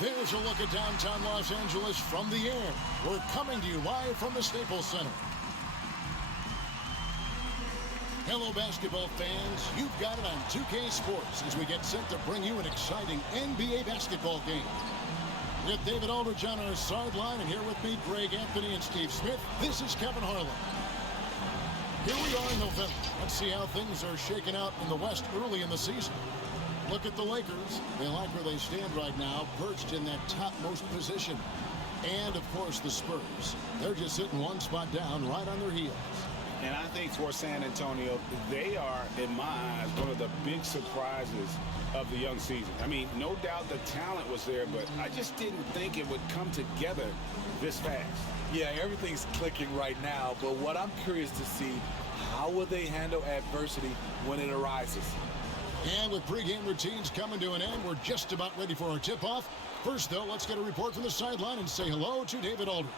There's a look at downtown Los Angeles from the air. We're coming to you live from the Staples Center. Hello, basketball fans. You've got it on 2K Sports as we get set to bring you an exciting NBA basketball game. With David Aldridge on our sideline, and here with me, Greg Anthony and Steve Smith, this is Kevin Harlan. Here we are in November. Let's see how things are shaking out in the West early in the season. Look at the Lakers. They like where they stand right now, perched in that topmost position. And, of course, the Spurs. They're just sitting one spot down, right on their heels. And I think for San Antonio, they are, in my eyes, one of the big surprises of the young season. I mean, no doubt the talent was there, but I just didn't think it would come together this fast. Yeah, everything's clicking right now, but what I'm curious to see, how will they handle adversity when it arises? And with pregame routines coming to an end, we're just about ready for our tip-off. First, though, let's get a report from the sideline and say hello to David Aldridge.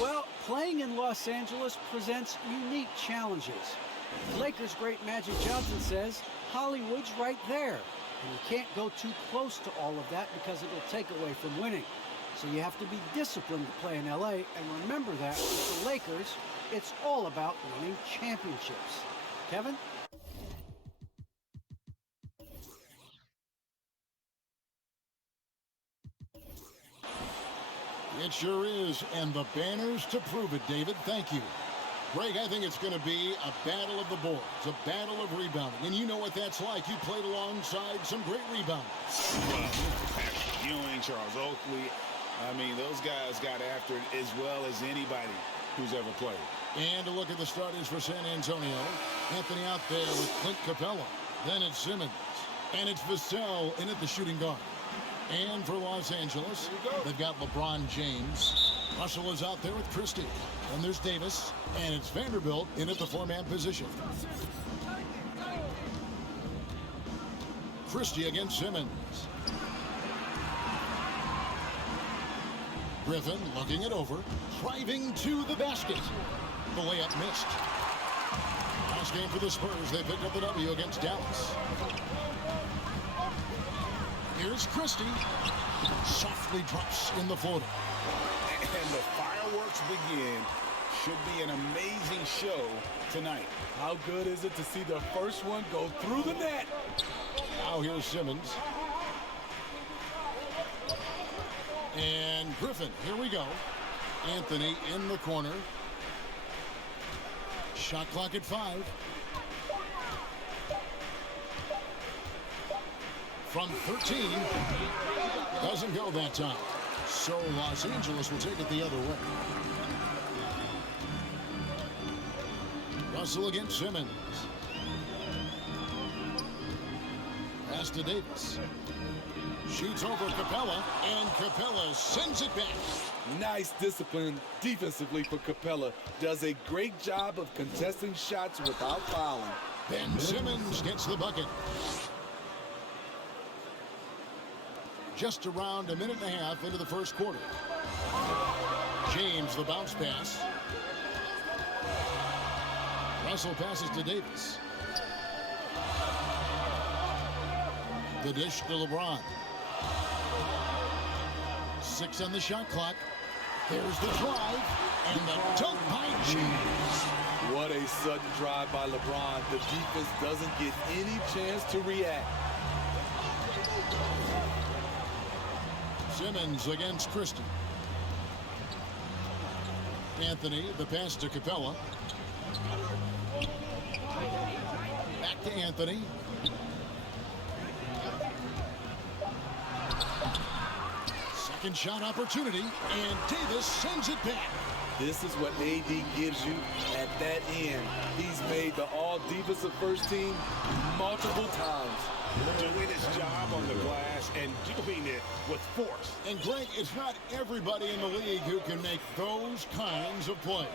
Well, playing in Los Angeles presents unique challenges. Lakers great Magic Johnson says Hollywood's right there. And you can't go too close to all of that because it'll take away from winning. So you have to be disciplined to play in LA, and remember that with the Lakers, it's all about winning championships. Kevin? It sure is, and the banners to prove it, David. Thank you. Greg, I think it's going to be a battle of the boards, a battle of rebounding, and you know what that's like. You played alongside some great rebounders. Well, Patrick Ewing, Charles Oakley, I mean, those guys got after it as well as anybody who's ever played. And a look at the starters for San Antonio. Anthony out there with Clint Capella. Then it's Simmons. And it's Vassell in at the shooting guard. And for Los Angeles, they've got LeBron James. Russell is out there with Christie. And there's Davis. And it's Vanderbilt in at the four-man position. Christie against Simmons. Griffin looking it over. Driving to the basket. The layup missed. Last game for the Spurs. They picked up the W against Dallas. Here's Christie. Softly drops in the floater. And the fireworks begin. Should be an amazing show tonight. How good is it to see the first one go through the net? Now here's Simmons. And Griffin, here we go. Anthony in the corner. Shot clock at 5. From 13. Doesn't go that time. So Los Angeles will take it the other way. Russell against Simmons. Pass to Davis. Shoots over Capella, and Capella sends it back. Nice discipline defensively for Capella. Does a great job of contesting shots without fouling. Ben Simmons gets the bucket. Just around a minute and a half into the first quarter. James, the bounce pass. Russell passes to Davis. The dish to LeBron. 6 on the shot clock. There's the drive, and the dunk by James. What a sudden drive by LeBron. The defense doesn't get any chance to react. Simmons against Christie. Anthony, the pass to Capella. Back to Anthony. Second shot opportunity, and Davis sends it back. This is what AD gives you at that end. He's made the all-defensive first team multiple times. Doing his job on the glass and doing it with force. And Greg, it's not everybody in the league who can make those kinds of plays.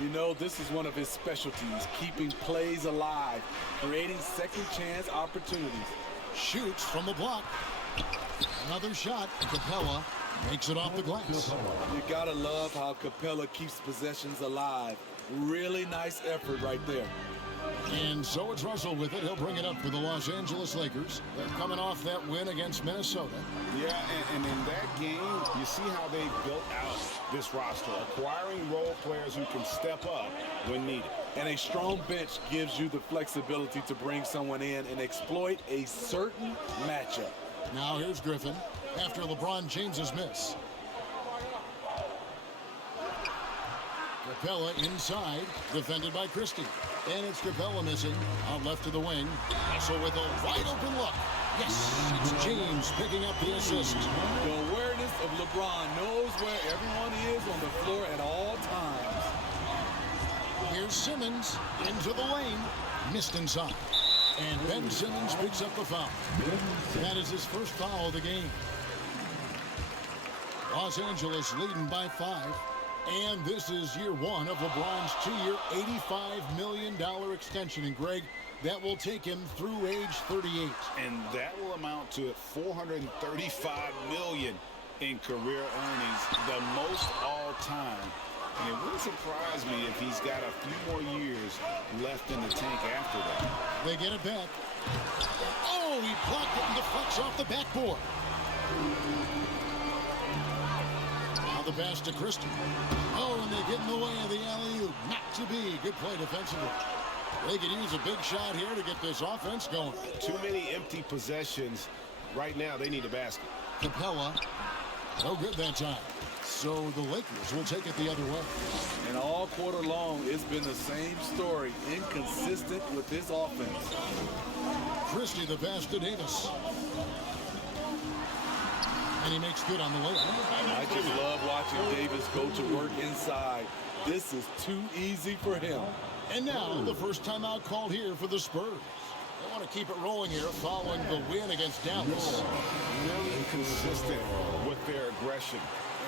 You know, this is one of his specialties, keeping plays alive, creating second-chance opportunities. Shoots from the block. Another shot. Capella makes it off the glass. You gotta love how Capella keeps possessions alive. Really nice effort right there. And so it's Russell with it. He'll bring it up for the Los Angeles Lakers. They're coming off that win against Minnesota. Yeah, and in that game, you see how they built out this roster, acquiring role players who can step up when needed. And a strong bench gives you the flexibility to bring someone in and exploit a certain matchup. Now here's Griffin after LeBron James's miss. Capella inside, defended by Christie. And it's Capella missing. Out left to the wing. Russell with a wide open look. Yes, it's James picking up the assist. The awareness of LeBron knows where everyone is on the floor at all times. Here's Simmons into the lane. Missed inside. And Ben Simmons picks up the foul. That is his first foul of the game. Los Angeles leading by 5. And this is year one of LeBron's 2-year, $85 million extension. And Greg, that will take him through age 38. And that will amount to $435 million in career earnings, the most all time. And it wouldn't surprise me if he's got a few more years left in the tank after that. They get it back. Oh, he blocked it and deflects off the backboard. Now the pass to Christie. Oh, and they get in the way of the alley-oop. Not to be. Good play defensively. They could use a big shot here to get this offense going. Too many empty possessions. Right now, they need a basket. Capella. No good that time. So the Lakers will take it the other way. And all quarter long, it's been the same story. Inconsistent with his offense. Christie the pass to Davis. And he makes good on the layup. I just love watching Davis go to work inside. This is too easy for him. And now the first timeout called here for the Spurs. They want to keep it rolling here following the win against Dallas. Really consistent with their aggression.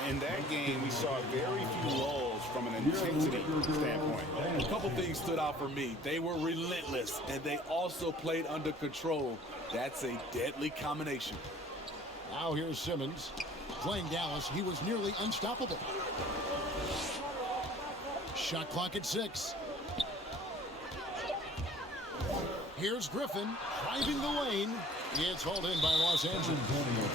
In that game, we saw very few lulls from an intensity standpoint. A couple things stood out for me. They were relentless, and they also played under control. That's a deadly combination. Now here's Simmons. Playing Dallas, he was nearly unstoppable. Shot clock at 6. Here's Griffin driving the lane. It's hauled in by Los Angeles.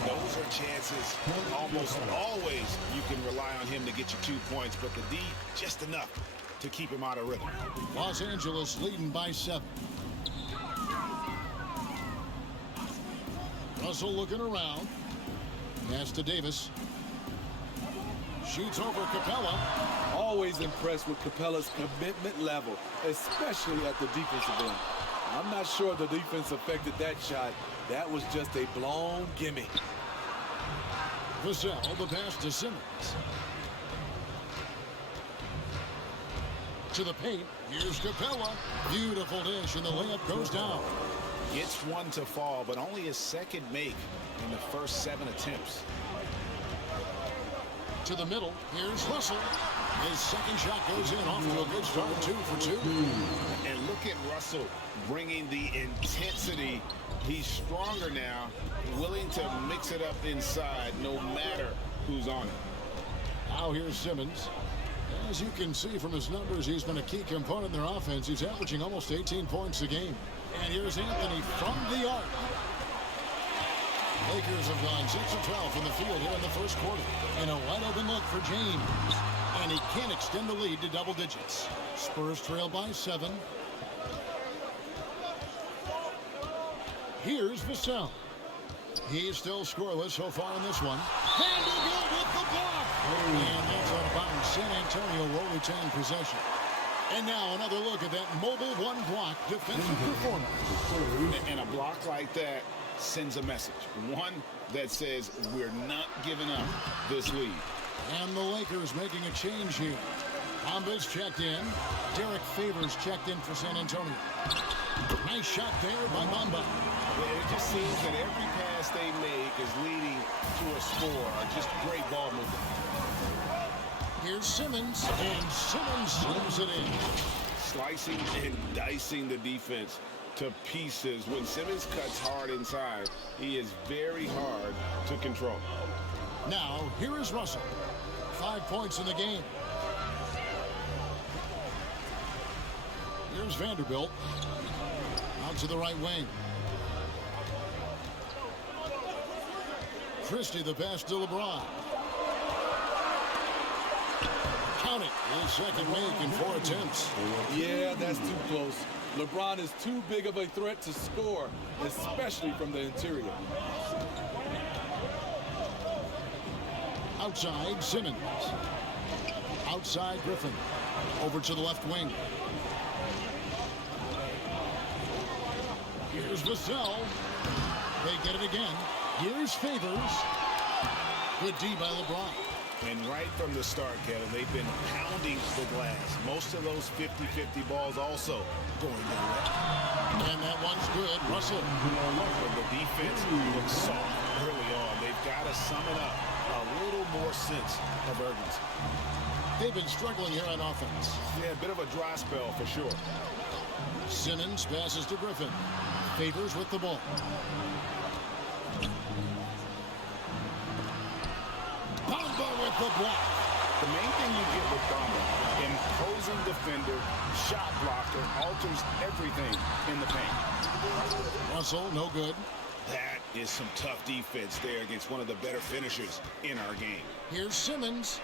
Those are chances. Almost always you can rely on him to get you 2 points, but the D, just enough to keep him out of rhythm. Los Angeles leading by 7. Russell looking around. Pass to Davis. Shoots over Capella. Always impressed with Capella's commitment level, especially at the defensive end. I'm not sure the defense affected that shot. That was just a blown gimme. Vassell, the pass to Simmons. To the paint. Here's Capella. Beautiful dish, and the layup goes down. Gets one to fall, but only his second make in the first 7 attempts. To the middle. Here's Russell. His second shot goes in, off to a good start, 2 for 2. And look at Russell bringing the intensity. He's stronger now, willing to mix it up inside no matter who's on it. Now here's Simmons. As you can see from his numbers, he's been a key component in their offense. He's averaging almost 18 points a game. And here's Anthony from the arc. Lakers have gone 6 of 12 from the field here in the first quarter. And a wide open look for James. And he can't extend the lead to double digits. Spurs trail by 7. Here's Vassell. He's still scoreless so far in this one. Handle good with the block. And that's out of bounds. San Antonio will retain possession. And now another look at that mobile one-block defensive performance. And a block like that sends a message. One that says we're not giving up this lead. And the Lakers making a change here. Ambas checked in. Derek Favors checked in for San Antonio. Nice shot there by Bamba. It just seems that every pass they make is leading to a score. Just great ball movement. Here's Simmons, and Simmons slams it in. Slicing and dicing the defense to pieces. When Simmons cuts hard inside, he is very hard to control. Now, here is Russell. 5 points in the game. Here's Vanderbilt. Out to the right wing. Christie the pass to LeBron. Count it. His second make in 4 attempts. Yeah, that's too close. LeBron is too big of a threat to score, especially from the interior. Outside, Simmons. Outside, Griffin. Over to the left wing. Here's Vassell. They get it again. Here's Favors. Good D by LeBron. And right from the start, Kevin, they've been pounding the glass. Most of those 50-50 balls also going their way. And that one's good. Russell. But the defense looks soft early on. They've got to summon up a little more sense of urgency. They've been struggling here on offense. Yeah, a bit of a dry spell for sure. Simmons passes to Griffin. Favors with the ball. Bamba with the block. The main thing you get with Bamba, imposing defender, shot blocker, alters everything in the paint. Russell, no good. That is some tough defense there against one of the better finishers in our game. Here's Simmons.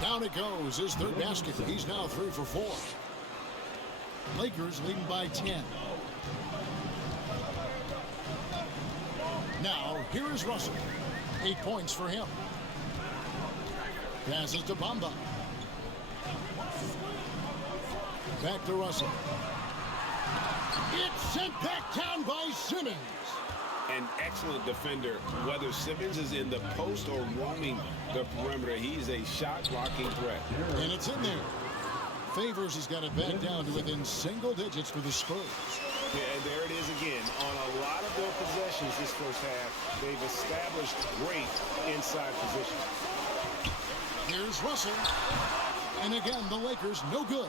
Down it goes. His third basket. He's now 3 for 4. Lakers leading by 10. Now, here is Russell. 8 points for him. Passes to Bamba. Back to Russell. It's sent back down by Simmons. An excellent defender, whether Simmons is in the post or roaming the perimeter. He's a shot-blocking threat. And it's in there. Favors has got it back down to within single digits for the Spurs. Yeah, and there it is again. On a lot of their possessions this first half, they've established great inside position. Here's Russell. And again, the Lakers no good.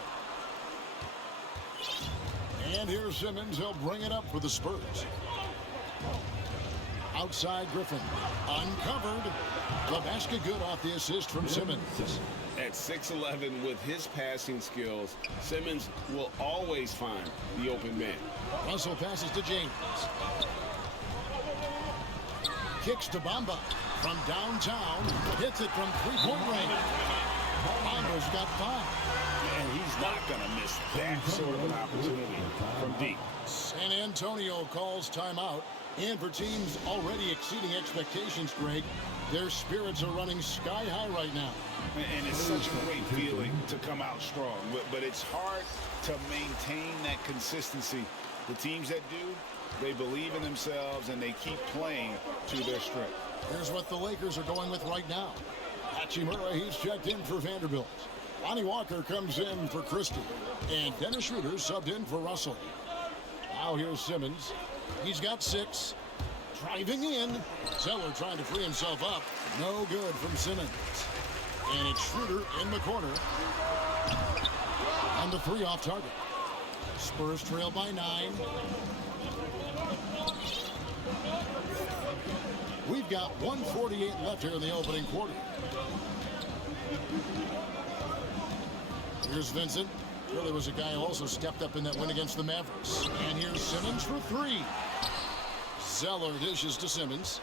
And here's Simmons. He'll bring it up for the Spurs. Outside Griffin. Uncovered. The basket good off the assist from Simmons. At 6'11", with his passing skills, Simmons will always find the open man. Russell passes to James. Kicks to Bamba from downtown. Hits it from three-point range. Bamba's got 5. And he's not going to miss that sort of an opportunity from deep. San Antonio calls timeout. And for teams already exceeding expectations, Greg, their spirits are running sky high right now. And it's such a great feeling to come out strong. But it's hard to maintain that consistency. The teams that do, they believe in themselves and they keep playing to their strength. Here's what the Lakers are going with right now. Hachimura, he's checked in for Vanderbilt. Lonnie Walker comes in for Christie. And Dennis Schroeder subbed in for Russell. Now here's Simmons. He's got 6. Driving in. Zeller trying to free himself up. No good from Simmons. And it's Schroeder in the corner. On the 3 off target. Spurs trail by 9. We've got 1:48 left here in the opening quarter. Here's Vincent. Really was a guy who also stepped up in that win against the Mavericks. And here's Simmons for 3. Zeller dishes to Simmons.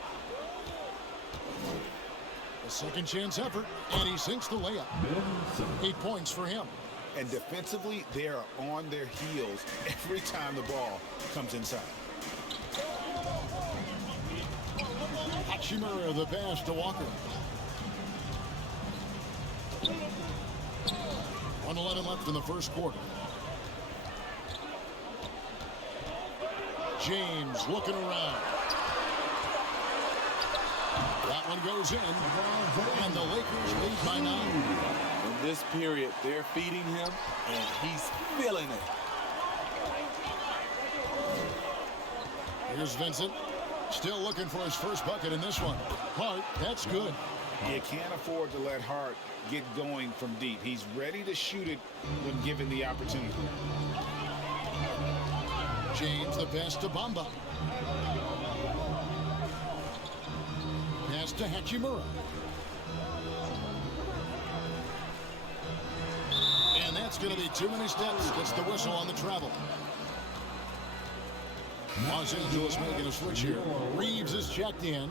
A second chance effort, and he sinks the layup. 8 points for him. And defensively, they are on their heels every time the ball comes inside. Hachimura, the pass to Walker. 1:11 left in the first quarter. James looking around. That one goes in, and the Lakers lead by 9. In this period, they're feeding him, and he's feeling it. Here's Vincent. Still looking for his first bucket in this one. Hart, that's good. You can't afford to let Hart get going from deep. He's ready to shoot it when given the opportunity. James, the pass to Bamba. Pass to Hachimura. And that's That's going to be too many steps. Gets the whistle on the travel. Los Angeles making a switch here. Reeves is checked in.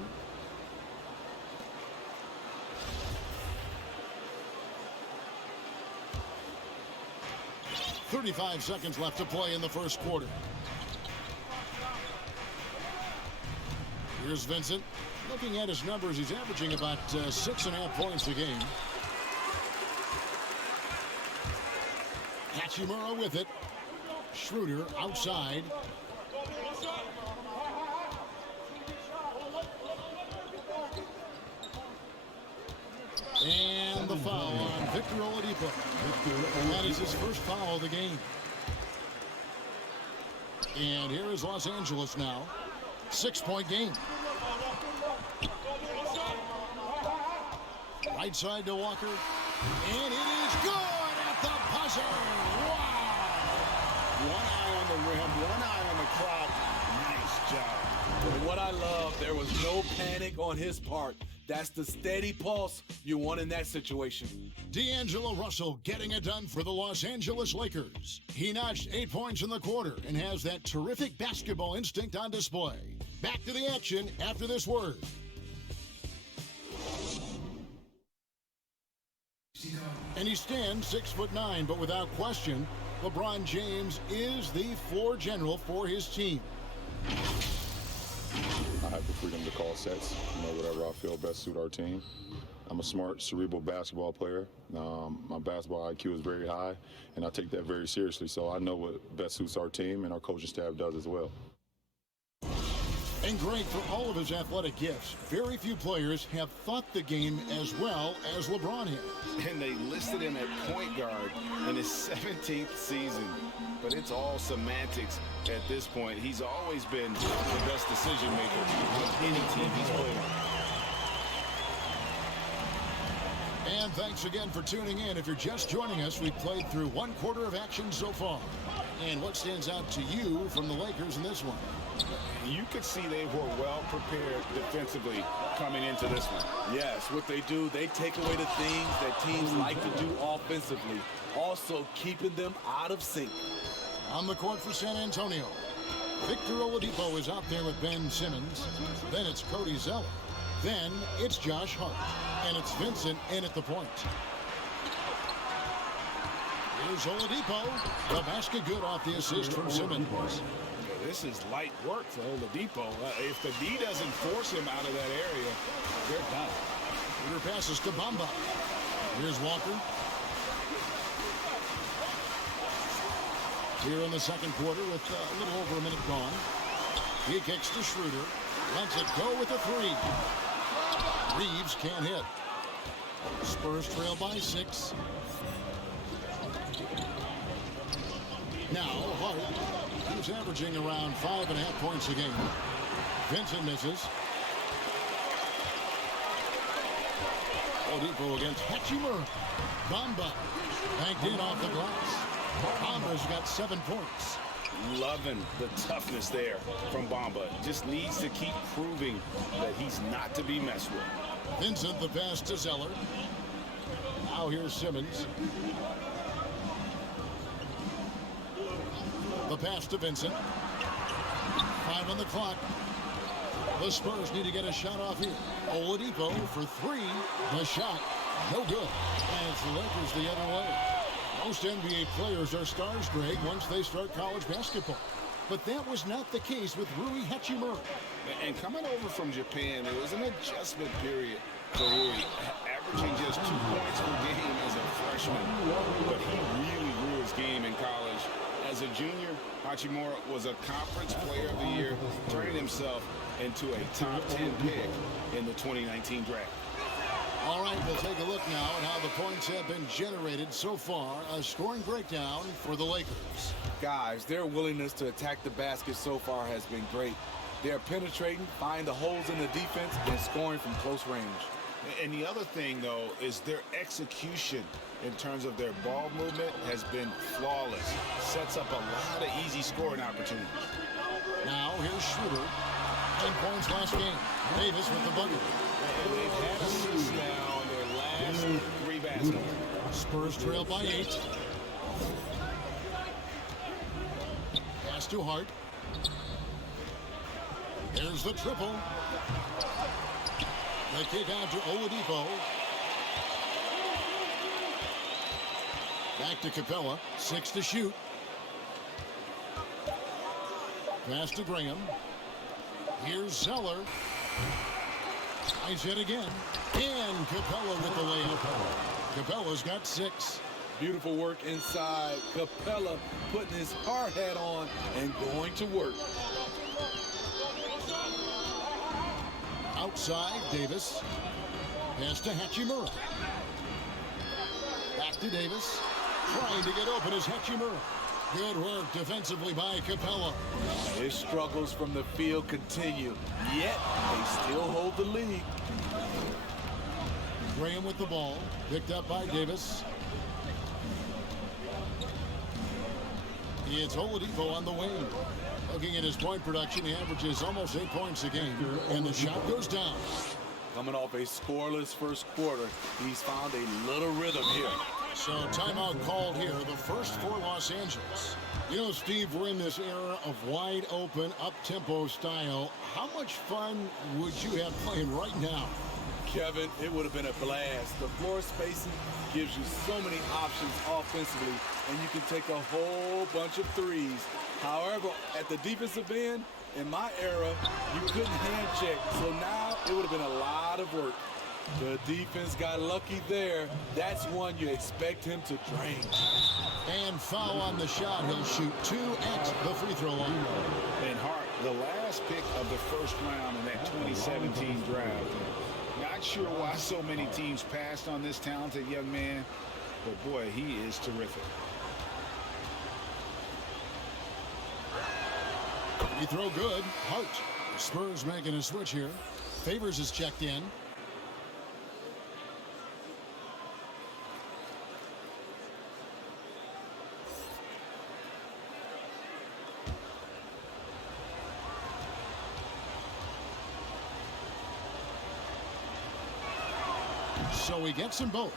.35 seconds left to play in the first quarter. Here's Vincent. Looking at his numbers, he's averaging about 6.5 points a game. Hachimura with it. Schroeder outside. And the foul on Victor Oladipo. That is his first foul of the game. And here is Los Angeles now. 6-point game. Right side to Walker. And it is good at the buzzer. Wow! One eye on the rim, one eye on the crowd. Nice job. And what I love, there was no panic on his part. That's the steady pulse you want in that situation. D'Angelo Russell getting it done for the Los Angeles Lakers. He notched 8 points in the quarter and has that terrific basketball instinct on display. Back to the action after this word. And he stands 6'9", but without question, LeBron James is the floor general for his team. I have the freedom to call sets, whatever I feel best suit our team. I'm a smart, cerebral basketball player. My basketball IQ is very high, and I take that very seriously. So I know what best suits our team, and our coaching staff does as well. And great for all of his athletic gifts. Very few players have thought the game as well as LeBron has. And they listed him at point guard in his 17th season. But it's all semantics at this point. He's always been the best decision maker on any team he's played on. And thanks again for tuning in. If you're just joining us, we've played through 1 quarter of action so far. And what stands out to you from the Lakers in this one? You could see they were well prepared defensively coming into this one. Yes, what they do, they take away the things that teams like to do offensively, also keeping them out of sync. On the court for San Antonio, Victor Oladipo is out there with Ben Simmons. Then it's Cody Zeller. Then it's Josh Hart. And it's Vincent in at the point. Here's Oladipo. The basket good off the assist from Simmons. This is light work for Oladipo. If the D doesn't force him out of that area, they're done. Peter passes to Bamba. Here's Walker. Here in the second quarter with a little over a minute gone. He kicks to Schroeder. Lets it go with a three. Reeves can't hit. Spurs trail by 6. Now Hart. He's averaging around 5.5 points a game. Vincent misses. Oladipo against Hachimura. Bamba banked in off the glass. Bamba's got 7 points. Loving the toughness there from Bamba. Just needs to keep proving that he's not to be messed with. Vincent the pass to Zeller. Now here's Simmons. The pass to Vincent. 5 on the clock. The Spurs need to get a shot off here. Oladipo for 3. The shot, no good. And it's the Lakers the other way. Most NBA players are stars, Greg, once they start college basketball. But that was not the case with Rui Hachimura. And coming over from Japan, it was an adjustment period for Rui, averaging just 2 points per game as a freshman. But he really grew his game in college. As a junior, Hachimura was a conference player of the year, turning himself into a top 10 pick in the 2019 draft. All right, we'll take a look now at how the points have been generated so far. A scoring breakdown for the Lakers. Guys, their willingness to attack the basket so far has been great. They're penetrating, finding the holes in the defense, and scoring from close range. And the other thing, though, is their execution in terms of their ball movement has been flawless. Sets up a lot of easy scoring opportunities. Now, here's Schroeder. 10 points last game. Davis with the bucket. And they've had assists now on their last 3 baskets. Spurs trail by 8. Pass to Hart. Here's the triple. The kick out to Oladipo. Back to Capella. 6 to shoot. Pass to Graham. Here's Zeller. Nice hit again. And Capella with the layup. Capella's got 6. Beautiful work inside. Capella putting his hard hat on and going to work. Outside, Davis. Pass to Hachimura. Back to Davis. Trying to get open is Hachimura. Good work defensively by Capella. His struggles from the field continue, yet they still hold the lead. Graham with the ball. Picked up by Davis. It's Oladipo on the wing. Looking at his point production, he averages almost 8 points a game. And the shot goes down. Coming off a scoreless first quarter, he's found a little rhythm here. So timeout called here, the first for Los Angeles. You know, Steve, we're in this era of wide open, up-tempo style. How much fun would you have playing right now? Kevin, it would have been a blast. The floor spacing gives you so many options offensively, and you can take a whole bunch of threes. However, at the defensive end, in my era, you couldn't hand check. So now it would have been a lot of work. The defense got lucky there. That's one you expect him to drain. And foul on the shot. He'll shoot 2 at the free throw line. And Hart, the last pick of the first round in that 2017 draft. Not sure why so many teams passed on this talented young man, but boy, he is terrific. Free throw good. Hart. Spurs making a switch here. Favors is checked in. So he gets them both.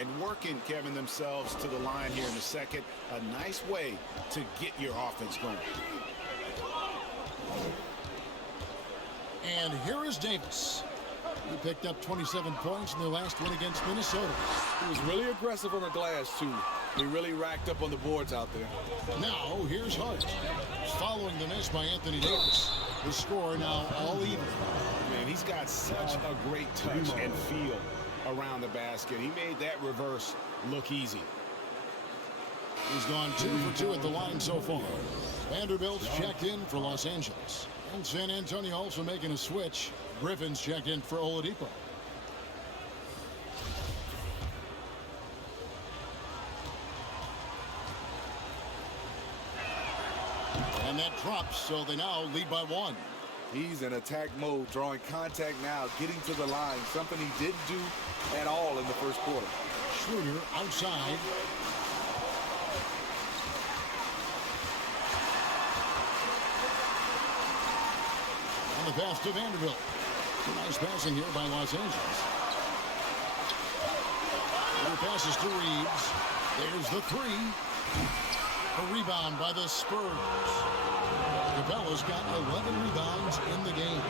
And working, Kevin, themselves to the line here in the second. A nice way to get your offense going. And here is Davis. He picked up 27 points in their last win against Minnesota. He was really aggressive on the glass, too. He really racked up on the boards out there. Now, here's Hart. Following the miss by Anthony Davis. The score now all even. Man, he's got such a great touch and feel around the basket. He made that reverse look easy. He's gone 2 for 2 at the line so far. Vanderbilt's checked in for Los Angeles. And San Antonio also making a switch. Griffin's checked in for Oladipo. And that drops, so they now lead by 1. He's in attack mode, drawing contact now, getting to the line, something he didn't do at all in the first quarter. Schroeder outside. On the pass to Vanderbilt. Nice passing here by Los Angeles. Other passes to Reeves. There's the 3. A rebound by the Spurs. Capella's got 11 rebounds in the game.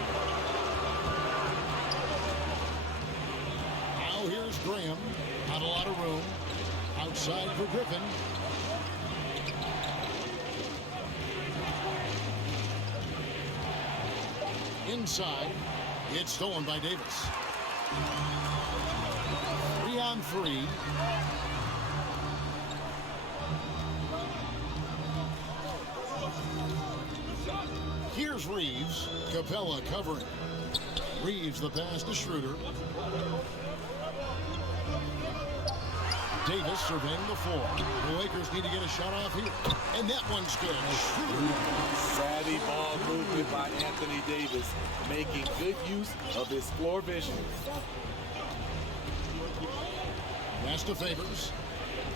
Now here's Graham. Not a lot of room. Outside for Griffin. Inside. It's stolen by Davis. 3 on 3. Here's Reeves. Capella covering. Reeves the pass to Schroeder. Davis surveying the floor. The Lakers need to get a shot off here. And that one's good. Schroeder. Savvy ball movement by Anthony Davis, making good use of his floor vision. Pass to Favors.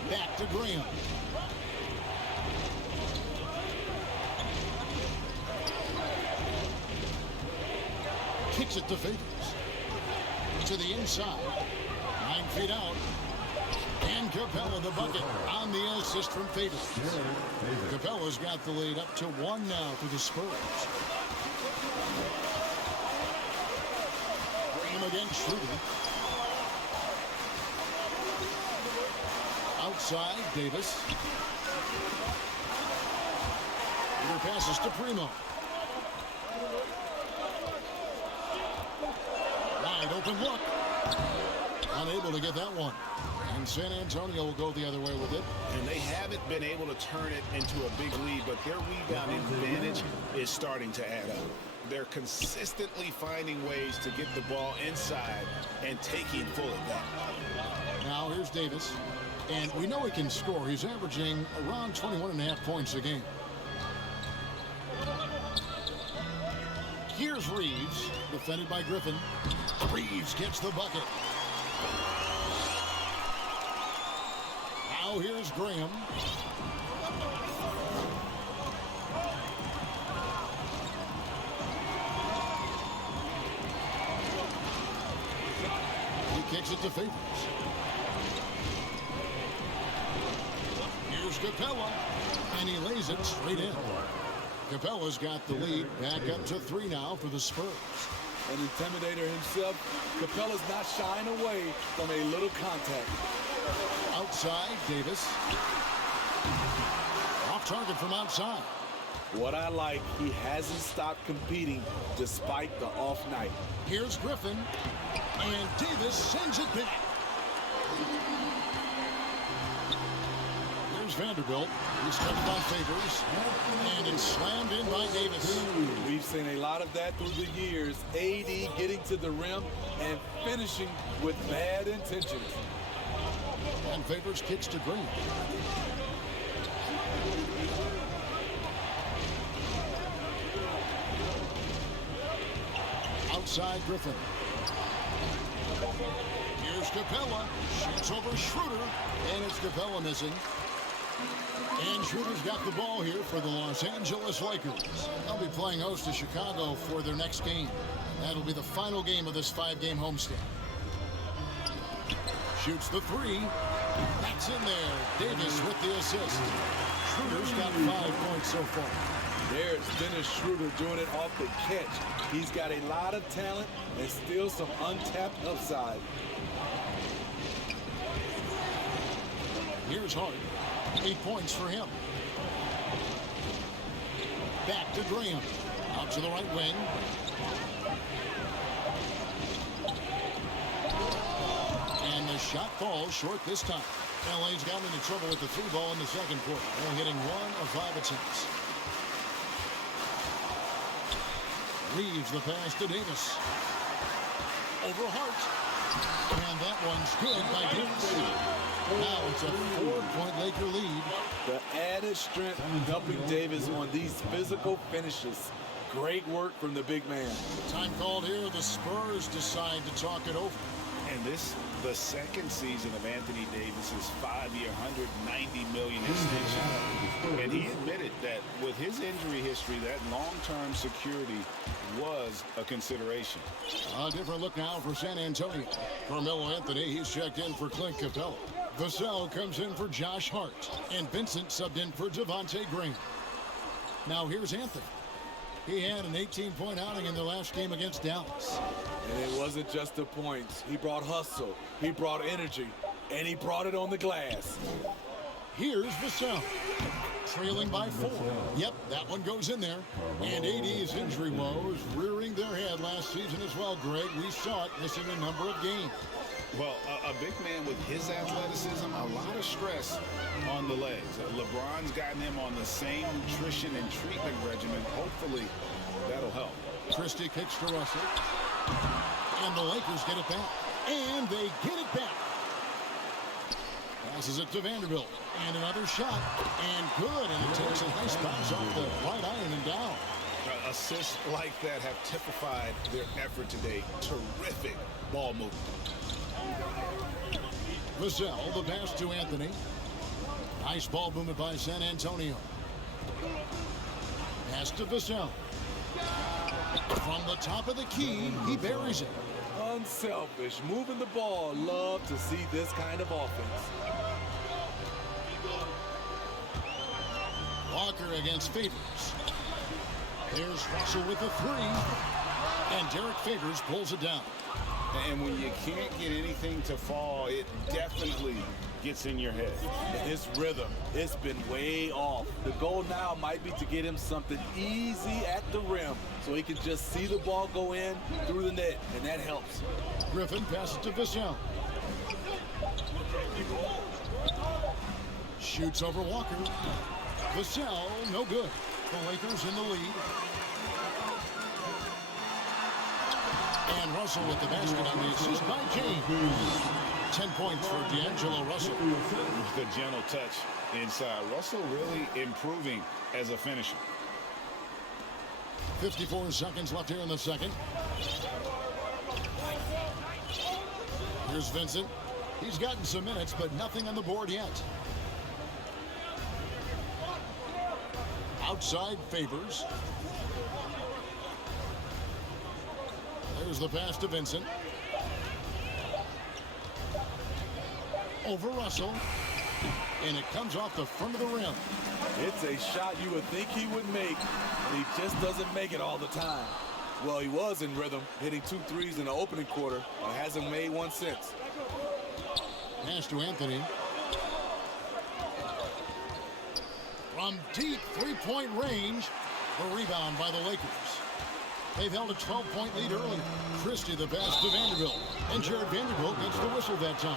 Back to Graham. Kicks it to Favors. To the inside. 9 feet out. And Capella the bucket on the assist from Favors. Capella's got the lead up to 1 now for the Spurs. Graham against Schroeder. Outside, Davis. Schroeder passes to Primo. Wide open look. Unable to get that one. And San Antonio will go the other way with it. And they haven't been able to turn it into a big lead, but their rebounding advantage is starting to add up. They're consistently finding ways to get the ball inside and taking full advantage. Now here's Davis. And we know he can score. He's averaging around 21.5 points a game. Here's Reeves, defended by Griffin. Reeves gets the bucket. Now here's Graham. He kicks it to Favors. Here's Capella, and he lays it straight in. Capella's got the lead back up to 3 now for the Spurs. An intimidator himself, Capella's not shying away from a little contact. Outside, Davis. Off target from outside. What I like, he hasn't stopped competing despite the off night. Here's Griffin, and Davis sends it back. Here's Vanderbilt. He's cut by Favors, and it's slammed in by Davis. We've seen a lot of that through the years. AD getting to the rim and finishing with bad intentions. And Favors kicks to Green. Outside Griffin. Here's Capella. Shoots over Schroeder. And it's Capella missing. And Schroeder's got the ball here for the Los Angeles Lakers. They'll be playing host to Chicago for their next game. That'll be the final game of this 5-game homestand. Shoots the 3. That's in there. Davis with the assist. Schroeder's got 5 points so far. There's Dennis Schroeder doing it off the catch. He's got a lot of talent and still some untapped upside. Here's Hart. 8 points for him. Back to Graham. Out to the right wing. And the shot falls short this time. LA's gotten into trouble with the 3 ball in the second quarter. They're hitting 1 of 5 attempts. Reeves the pass to Davis. Over Hart. And that one's good by Davis. Now it's a 4-point Laker lead. The added strength helping Davis on these physical finishes. Great work from the big man. Time called here. The Spurs decide to talk it over. And this, the second season of Anthony Davis's 5-year, $190 million extension. And he admitted that with his injury history, that long-term security was a consideration. A different look now for San Antonio. Carmelo Anthony, he's checked in for Clint Capella. Vassell comes in for Josh Hart. And Vincent subbed in for Devontae Green. Now here's Anthony. He had an 18-point outing in the last game against Dallas. And it wasn't just the points. He brought hustle, he brought energy, and he brought it on the glass. Here's Vassell. Trailing by 4. Yep, that one goes in there. And AD's injury woes rearing their head last season as well, Greg. We saw it missing a number of games. Well, a big man with his athleticism, a lot of stress on the legs. LeBron's gotten him on the same nutrition and treatment regimen. Hopefully, that'll help. Christie kicks to Russell. And the Lakers get it back. And they get it back. Passes it to Vanderbilt. And another shot. And good. And it takes a nice bounce off the right iron and down. Assists like that have typified their effort today. Terrific ball movement. Vassell, the pass to Anthony. Nice ball movement by San Antonio. Pass to Vassell. From the top of the key, he buries it. unselfish, moving the ball. Love to see this kind of offense. Walker against Favors. There's Russell with the three. And Derek Favors pulls it down. And when you can't get anything to fall, it definitely gets in your head. And his rhythm, it's been way off. The goal now might be to get him something easy at the rim so he can just see the ball go in through the net, and that helps. Griffin passes to Vassell. Shoots over Walker. Vassell, no good. The Lakers in the lead. And Russell with the basket on the assist by James. 10 points for D'Angelo Russell. The gentle touch inside. Russell really improving as a finisher. 54 seconds left here in the second. Here's Vincent. He's gotten some minutes, but nothing on the board yet. Outside Favors. There's the pass to Vincent. Over Russell. And it comes off the front of the rim. It's a shot you would think he would make, but he just doesn't make it all the time. Well, he was in rhythm, hitting 2 threes in the opening quarter, but hasn't made one since. Pass to Anthony. From deep three-point range, a rebound by the Lakers. They've held a 12-point lead early. Christie the pass to Vanderbilt. And Jared Vanderbilt gets the whistle that time.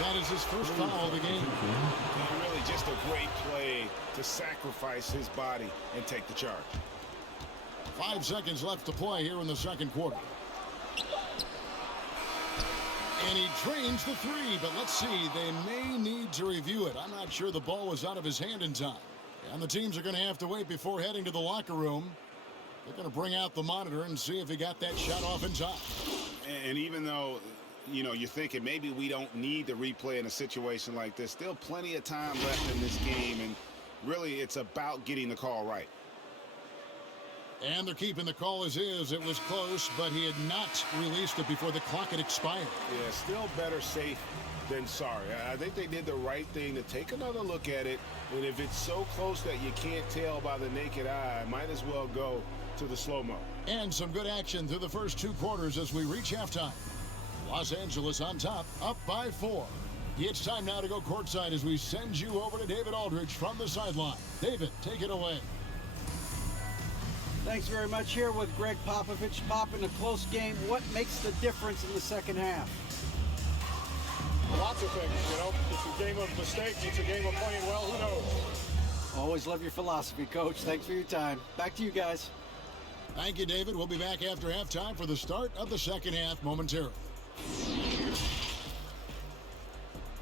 That is his first foul of the game. And really just a great play to sacrifice his body and take the charge. 5 seconds left to play here in the second quarter. And he drains the three, but let's see, they may need to review it. I'm not sure the ball was out of his hand in time. And the teams are going to have to wait before heading to the locker room. They're going to bring out the monitor and see if he got that shot off in time. And even though, you know, you're thinking maybe we don't need the replay in a situation like this, still plenty of time left in this game, and really it's about getting the call right. And they're keeping the call as is. It was close, but he had not released it before the clock had expired. Yeah, still better safe than sorry. I think they did the right thing to take another look at it, and if it's so close that you can't tell by the naked eye, might as well go to the slow-mo. And some good action through the first 2 quarters as we reach halftime. Los Angeles on top, up by 4. It's time now to go courtside as we send you over to David Aldridge from the sideline. David, take it away. Thanks very much. Here with Greg Popovich. Pop, in a close game, what makes the difference in the second half? Lots of things, you know. It's a game of mistakes. It's a game of playing well. Who knows? Always love your philosophy, Coach. Thanks for your time. Back to you guys. Thank you, David. We'll be back after halftime for the start of the second half momentarily.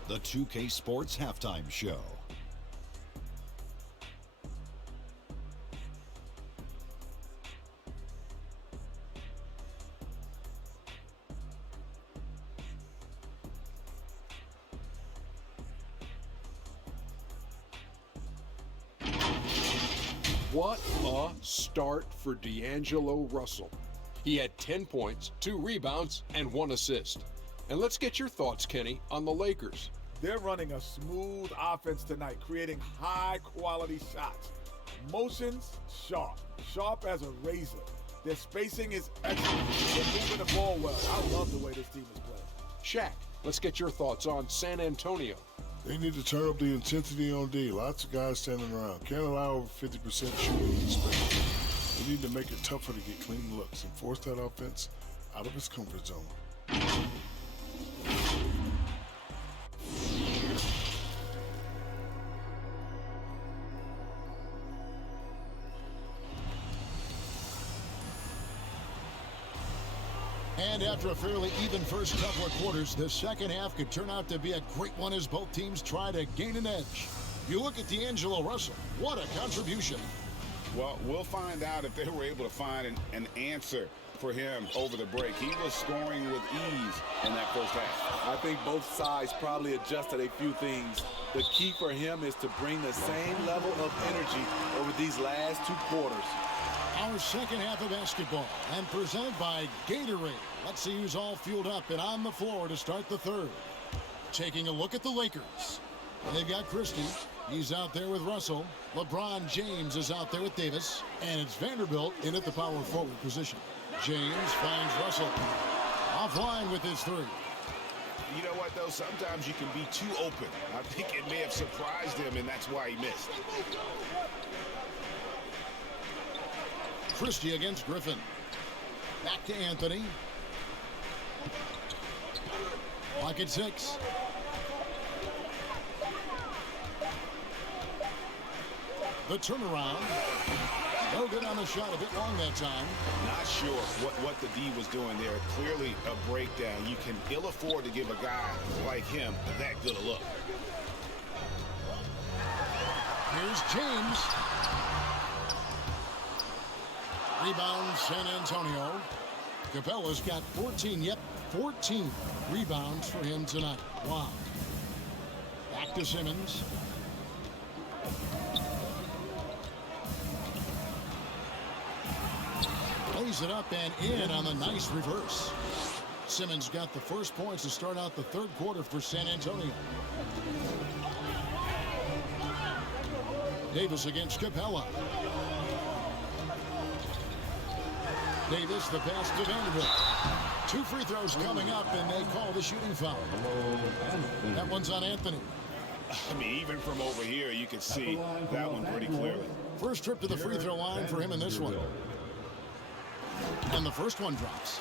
The 2K Sports Halftime Show. What a start for D'Angelo Russell. He had 10 points, 2 rebounds, and 1 assist. And let's get your thoughts, Kenny, on the Lakers. They're running a smooth offense tonight, creating high-quality shots. Motions, sharp as a razor. Their spacing is excellent. They're moving the ball well. I love the way this team is playing. Shaq, let's get your thoughts on San Antonio. They need to turn up the intensity on D. Lots of guys standing around. Can't allow over 50% shooting in space. They need to make it tougher to get clean looks and force that offense out of its comfort zone. And after a fairly even first couple of quarters, the second half could turn out to be a great one as both teams try to gain an edge. You look at D'Angelo Russell, what a contribution. Well, we'll find out if they were able to find an answer for him over the break. He was scoring with ease in that first half. I think both sides probably adjusted a few things. The key for him is to bring the same level of energy over these last 2 quarters. Our second half of basketball, and presented by Gatorade. Let's see who's all fueled up and on the floor to start the third. Taking a look at the Lakers. They've got Christie. He's out there with Russell. LeBron James is out there with Davis. And it's Vanderbilt in at the power forward position. James finds Russell. Offline with his three. You know what, though? Sometimes you can be too open. I think it may have surprised him, and that's why he missed. Christie against Griffin. Back to Anthony. Clock at 6. The turnaround. No good on the shot. A bit long that time. Not sure what the D was doing there. Clearly a breakdown. You can ill afford to give a guy like him that good a look. Here's James. Rebound San Antonio. Capella's got 14. Yep, 14 rebounds for him tonight. Wow. Back to Simmons. Lays it up and in on the nice reverse. Simmons got the first points to start out the third quarter for San Antonio. Davis against Capella. Davis, the pass to Vanderbilt. 2 free throws coming up, and they call the shooting foul. That one's on Anthony. I mean, even from over here, you can see that one pretty clearly. First trip to the free throw line for him in this one. And the first one drops.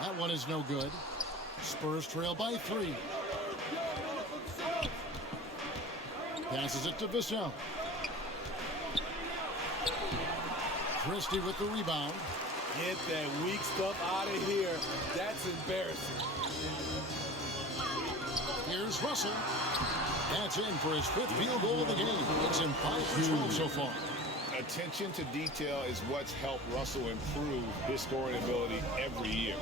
That one is no good. Spurs trail by 3. Passes it to Vassell. Christie with the rebound. Get that weak stuff out of here. That's embarrassing. Here's Russell. That's in for his 5th field goal of the game. It's in 5 for 12 so far. Attention to detail is what's helped Russell improve his scoring ability every year.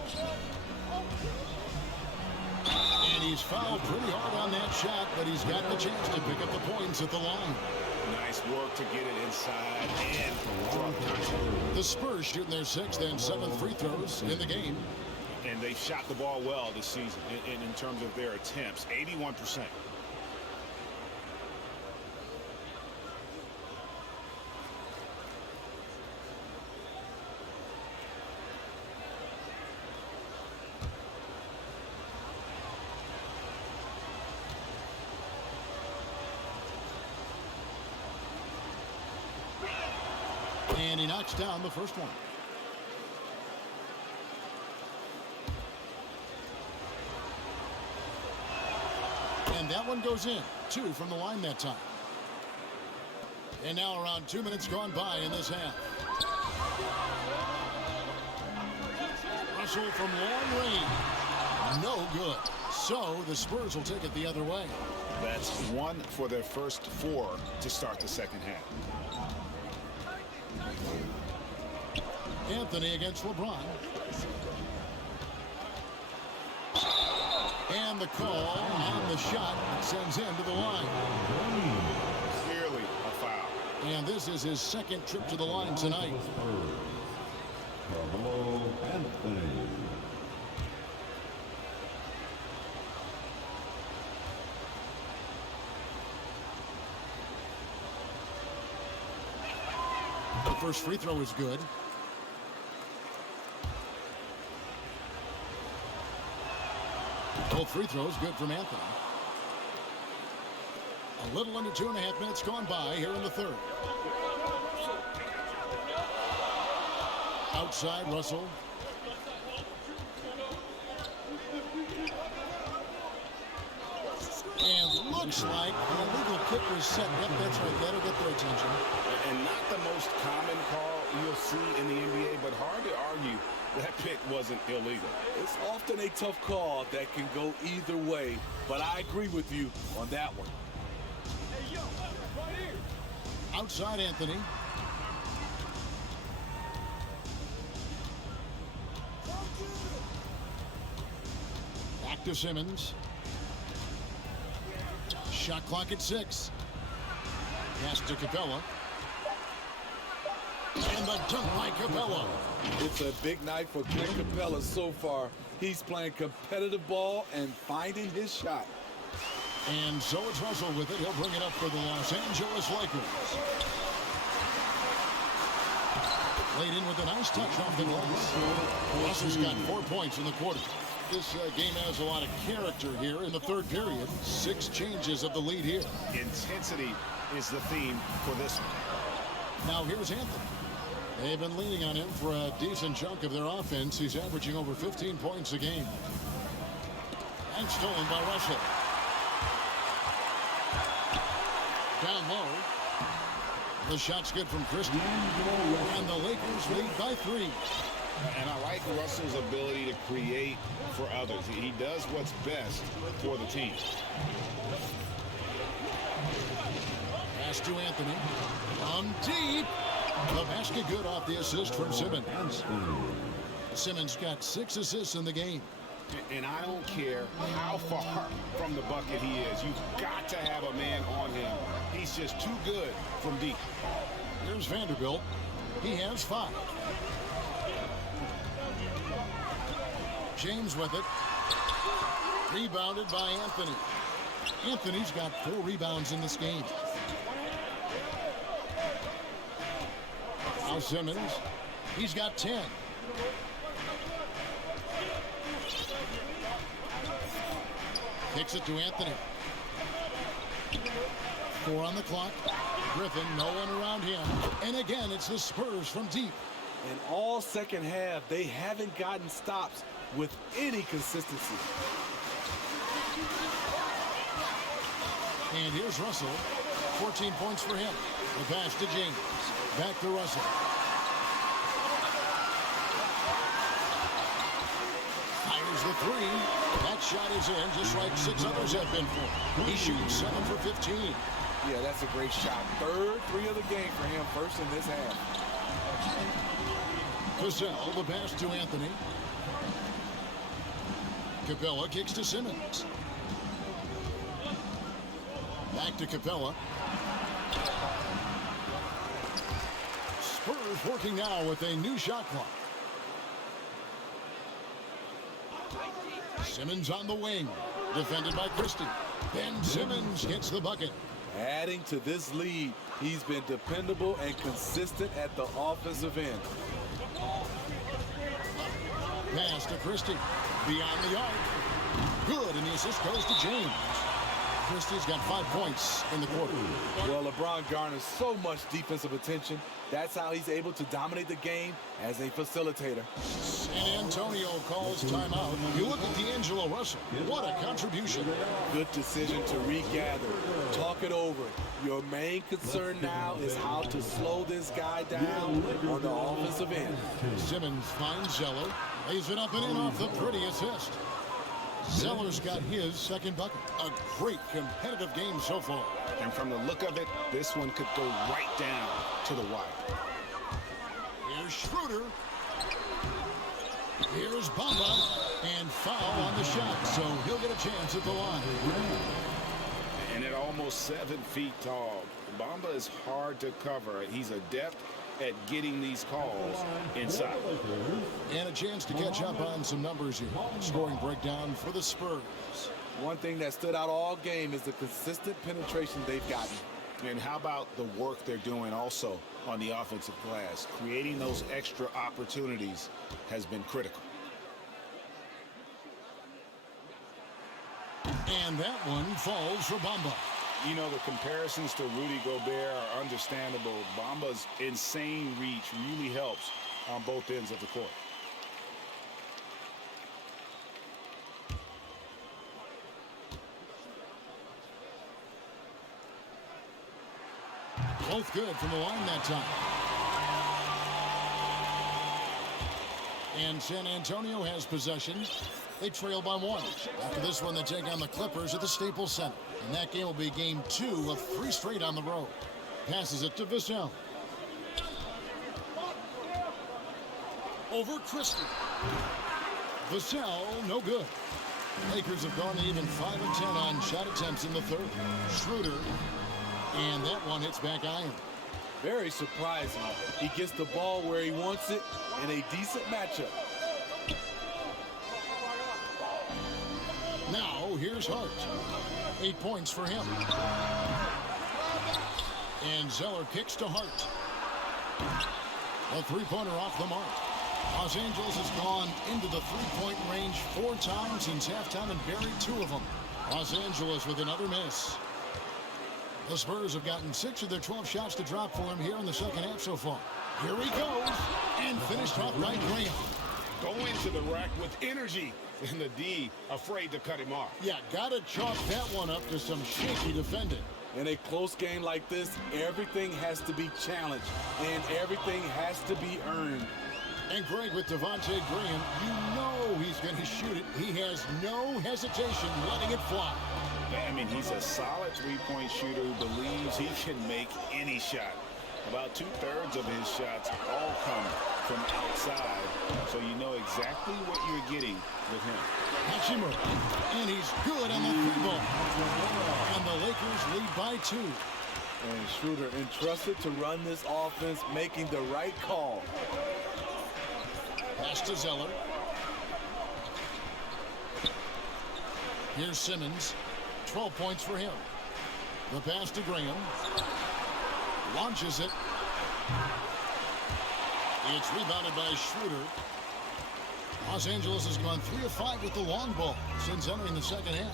And he's fouled pretty hard on that shot, but he's got the chance to pick up the points at the line. Nice work to get it inside and drop contact. The Spurs shooting their 6th and 7th free throws in the game. And they've shot the ball well this season in terms of their attempts, 81%. And he knocks down the first one. And that one goes in. 2 from the line that time. And now around 2 minutes gone by in this half. Russell from long range. No good. So the Spurs will take it the other way. That's 1 for their first 4 to start the second half. Anthony against LeBron. And the call on the shot sends him to the line. Clearly a foul. And this is his 2nd trip to the line tonight. Anthony. The first free throw is good. Both free throws good from Anthony. A little under 2.5 minutes gone by here in the third. Outside Russell. And looks like the illegal kick was set. Yep, that's right. That'll get their attention. And not the most common call you'll see in the NBA, but hard to argue that pick wasn't illegal. It's often a tough call that can go either way, but I agree with you on that one. Outside Anthony. Back to Simmons. Shot clock at 6. Pass to Capella. And the dunk by Capella. It's a big night for Clint Capella so far. He's playing competitive ball and finding his shot. And so it's Russell with it. He'll bring it up for the Los Angeles Lakers. Laid in with a nice touch off the glass. Russell's got 4 points in the quarter. This game has a lot of character here in the third period. 6 changes of the lead here. Intensity is the theme for this one. Now here's Anthony. They've been leaning on him for a decent chunk of their offense. He's averaging over 15 points a game. And stolen by Russell. Down low. The shot's good from Christie. And the Lakers lead by 3. And I like Russell's ability to create for others. He does what's best for the team. Pass to Anthony. On deep. The basket good off the assist from Simmons. Simmons got 6 assists in the game. And I don't care how far from the bucket he is. You've got to have a man on him. He's just too good from deep. Here's Vanderbilt. He has 5. James with it. Rebounded by Anthony. Anthony's got 4 rebounds in this game. Now Simmons. He's got 10. Kicks it to Anthony. 4 on the clock. Griffin, no one around him. And again, it's the Spurs from deep. And all second half, they haven't gotten stops with any consistency. And here's Russell. 14 points for him. The pass to James. Back to Russell. Fires the 3. That shot is in, just like 6 others have been for. He shoots 7 for 15. Yeah, that's a great shot. Third 3 of the game for him, first in this half. Cassell, the pass to Anthony. Capella kicks to Simmons. Back to Capella. Spurs working now with a new shot clock. Simmons on the wing. Defended by Christie. Ben Simmons gets the bucket. Adding to this lead, he's been dependable and consistent at the offensive end. Pass to Christie. Beyond the arc. Good, and the assist goes to James. Christie's got 5 points in the quarter. Well, LeBron garners so much defensive attention. That's how he's able to dominate the game as a facilitator. San Antonio calls timeout. You look at D'Angelo Russell. What a contribution. Good decision to regather. Talk it over. Your main concern now is how to slow this guy down on the offensive end. Simmons finds Zeller. Lays it up and in off the pretty assist. Zeller's got his second bucket. A great competitive game so far. And from the look of it, this one could go right down to the wire. Here's Schroeder. Here's Bamba. And foul on the shot, so he'll get a chance at the line. And at almost 7 feet tall, Bamba is hard to cover. He's adept at getting these calls inside. And a chance to catch up on some numbers here. Scoring breakdown for the Spurs. One thing that stood out all game is the consistent penetration they've gotten. And how about the work they're doing also on the offensive glass? Creating those extra opportunities has been critical. And that one falls for Bamba. You know, the comparisons to Rudy Gobert are understandable. Bamba's insane reach really helps on both ends of the court. Both good from the line that time. And San Antonio has possession. They trail by 1. After this one, they take on the Clippers at the Staples Center. And that game will be game 2 of 3 straight on the road. Passes it to Vassell. Over Christie. Vassell, no good. Lakers have gone to even 5 of 10 on shot attempts in the third. Schroeder, and that one hits back iron. Very surprising. He gets the ball where he wants it in a decent matchup. Now, here's Hart. 8 points for him. And Zeller kicks to Hart. A three-pointer off the mark. Los Angeles has gone into the three-point range 4 times since halftime and buried 2 of them. Los Angeles with another miss. The Spurs have gotten 6 of their 12 shots to drop for him here in the second half so far. Here he goes, and finished off by Graham. Going to the rack with energy, and the D afraid to cut him off. Yeah, gotta chalk that one up to some shaky defending. In a close game like this, everything has to be challenged, and everything has to be earned. And Greg, with Devontae Graham, you know he's going to shoot it. He has no hesitation letting it fly. I mean, he's a solid three-point shooter who believes he can make any shot. About 2/3 of his shots all come from outside, so you know exactly what you're getting with him. Hachimura, and he's good on the three ball. And the Lakers lead by 2. And Schroeder entrusted to run this offense, making the right call. Pass to Zeller. Here's Simmons. 12 points for him. The pass to Graham. Launches it. It's rebounded by Schroeder. Los Angeles has gone 3 of 5 with the long ball since entering the second half.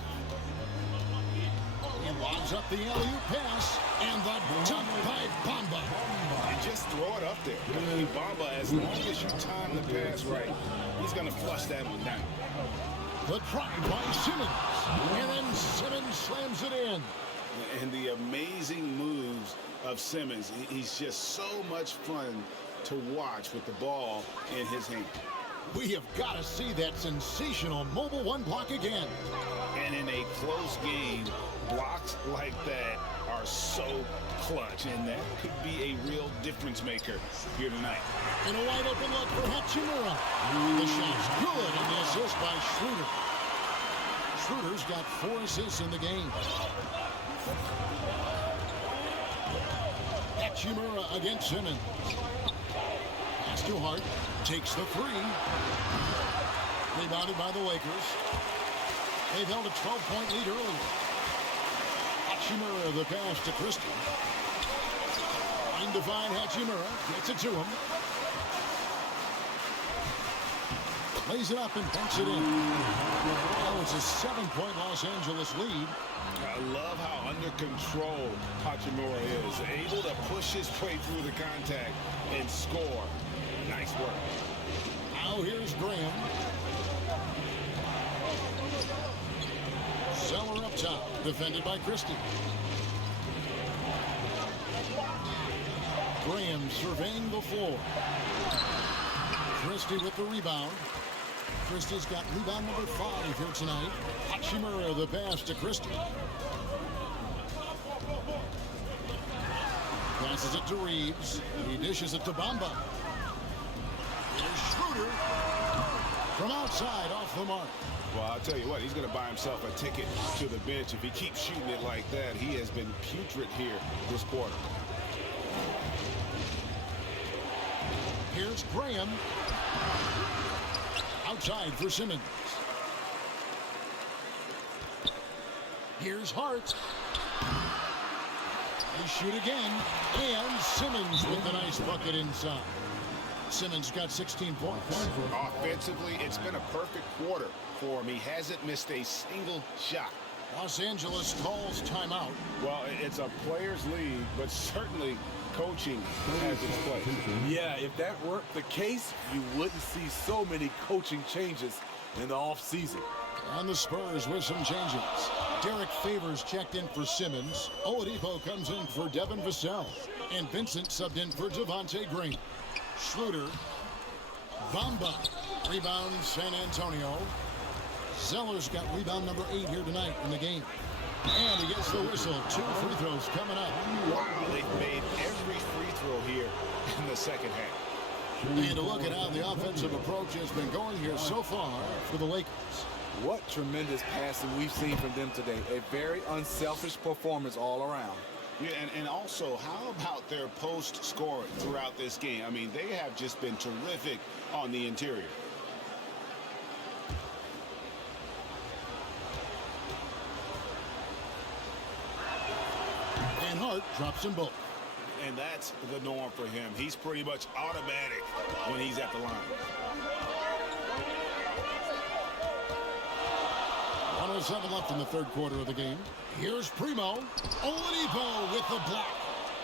He lobs up the alley-oop pass, and the dunk by Bamba. And just throw it up there. I mean, Bamba, as long as you time the pass right, he's going to flush that one down. The try by Simmons, and then Simmons slams it in. And the amazing moves of Simmons. He's just so much fun to watch with the ball in his hand. We have got to see that sensational mobile one block again. And in a close game, blocks like that are so clutch, and that could be a real difference maker here tonight. And a wide open look for Hachimura. The shot's good, and the assist by Schroeder. Schroeder's got 4 assists in the game. Hachimura against Simmons. Pass to Hart. Takes the 3. Rebounded by the Lakers. They've held a 12-point lead earlier. Hachimura, the pass to Christie. Undefined Hachimura gets it to him. Lays it up and banks it in. Now it's a 7-point Los Angeles lead. I love how under control Hachimura is. Able to push his way through the contact and score. Nice work. Now here's Graham. Zeller up top, defended by Christie. Graham surveying the floor. Christie with the rebound. Christie's got rebound number 5 here tonight. Hachimura, the pass to Christie. Passes it to Reeves. He dishes it to Bamba. Here's Schroeder. From outside, off the mark. Well, I'll tell you what, he's going to buy himself a ticket to the bench. If he keeps shooting it like that, he has been putrid here this quarter. Here's Graham. Outside for Simmons. Here's Hart. They shoot again. And Simmons with the nice bucket inside. Simmons got 16 points. Offensively, it's been a perfect quarter for him. He hasn't missed a single shot. Los Angeles calls timeout. Well, it's a players' league, but certainly coaching has its place. Yeah, if that weren't the case, you wouldn't see so many coaching changes in the offseason. And the Spurs with some changes. Derek Favors checked in for Simmons. Oladipo comes in for Devin Vassell. And Vincent subbed in for Devontae Graham. Schroeder. Bamba. Rebound San Antonio. Zeller's got rebound number 8 here tonight in the game. And he gets the whistle. 2 free throws coming up. Wow, they've made every free throw here in the second half. And a look at how the offensive approach has been going here so far for the Lakers. What tremendous passing we've seen from them today. A very unselfish performance all around. Yeah, and also, how about their post scoring throughout this game? I mean, they have just been terrific on the interior. And Hart drops them both. And that's the norm for him. He's pretty much automatic when he's at the line. 1:07 left in the third quarter of the game. Here's Primo. Oladipo with the block.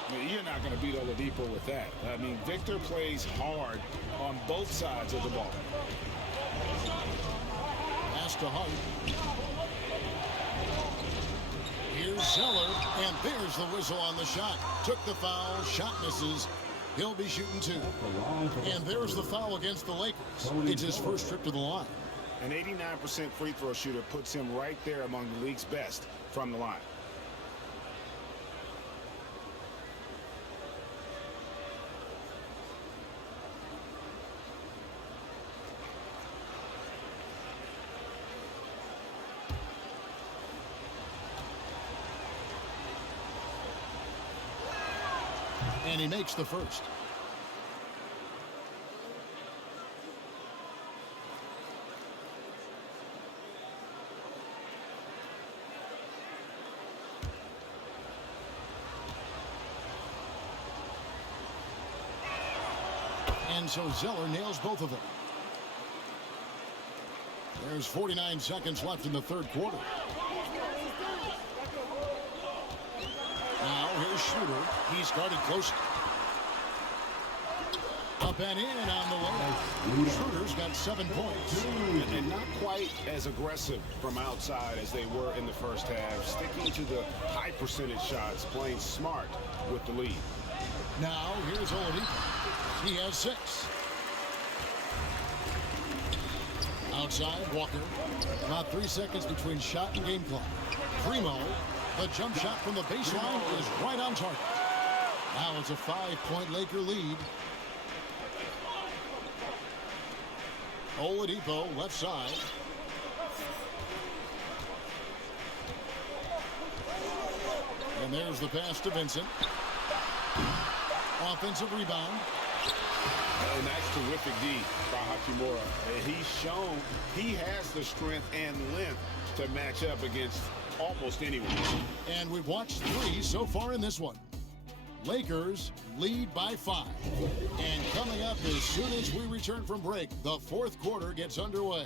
I mean, you're not going to beat Oladipo with that. I mean, Victor plays hard on both sides of the ball. Pass to Hart. Here's Zeller, and there's the whistle on the shot. Took the foul, shot misses. He'll be shooting 2. And there's the foul against the Lakers. It's his first trip to the line. An 89% free throw shooter puts him right there among the league's best from the line. And he makes the first. And so Zeller nails both of them. There's 49 seconds left in the third quarter. Now here's Schroeder. He's guarded closely. Up and in on the way. Schroeder's got 7 points. And not quite as aggressive from outside as they were in the first half. Sticking to the high percentage shots, playing smart with the lead. Now here's Oladipo. He has 6. Outside, Walker. About 3 seconds between shot and game clock. Primo. The jump shot from the baseline is right on target. Now it's a 5-point Laker lead. Oladipo, left side. And there's the pass to Vincent. Offensive rebound. And that's terrific D by Hachimura. He's shown he has the strength and length to match up against almost anyone. And we've watched 3 so far in this one. Lakers lead by 5. And coming up as soon as we return from break, the fourth quarter gets underway.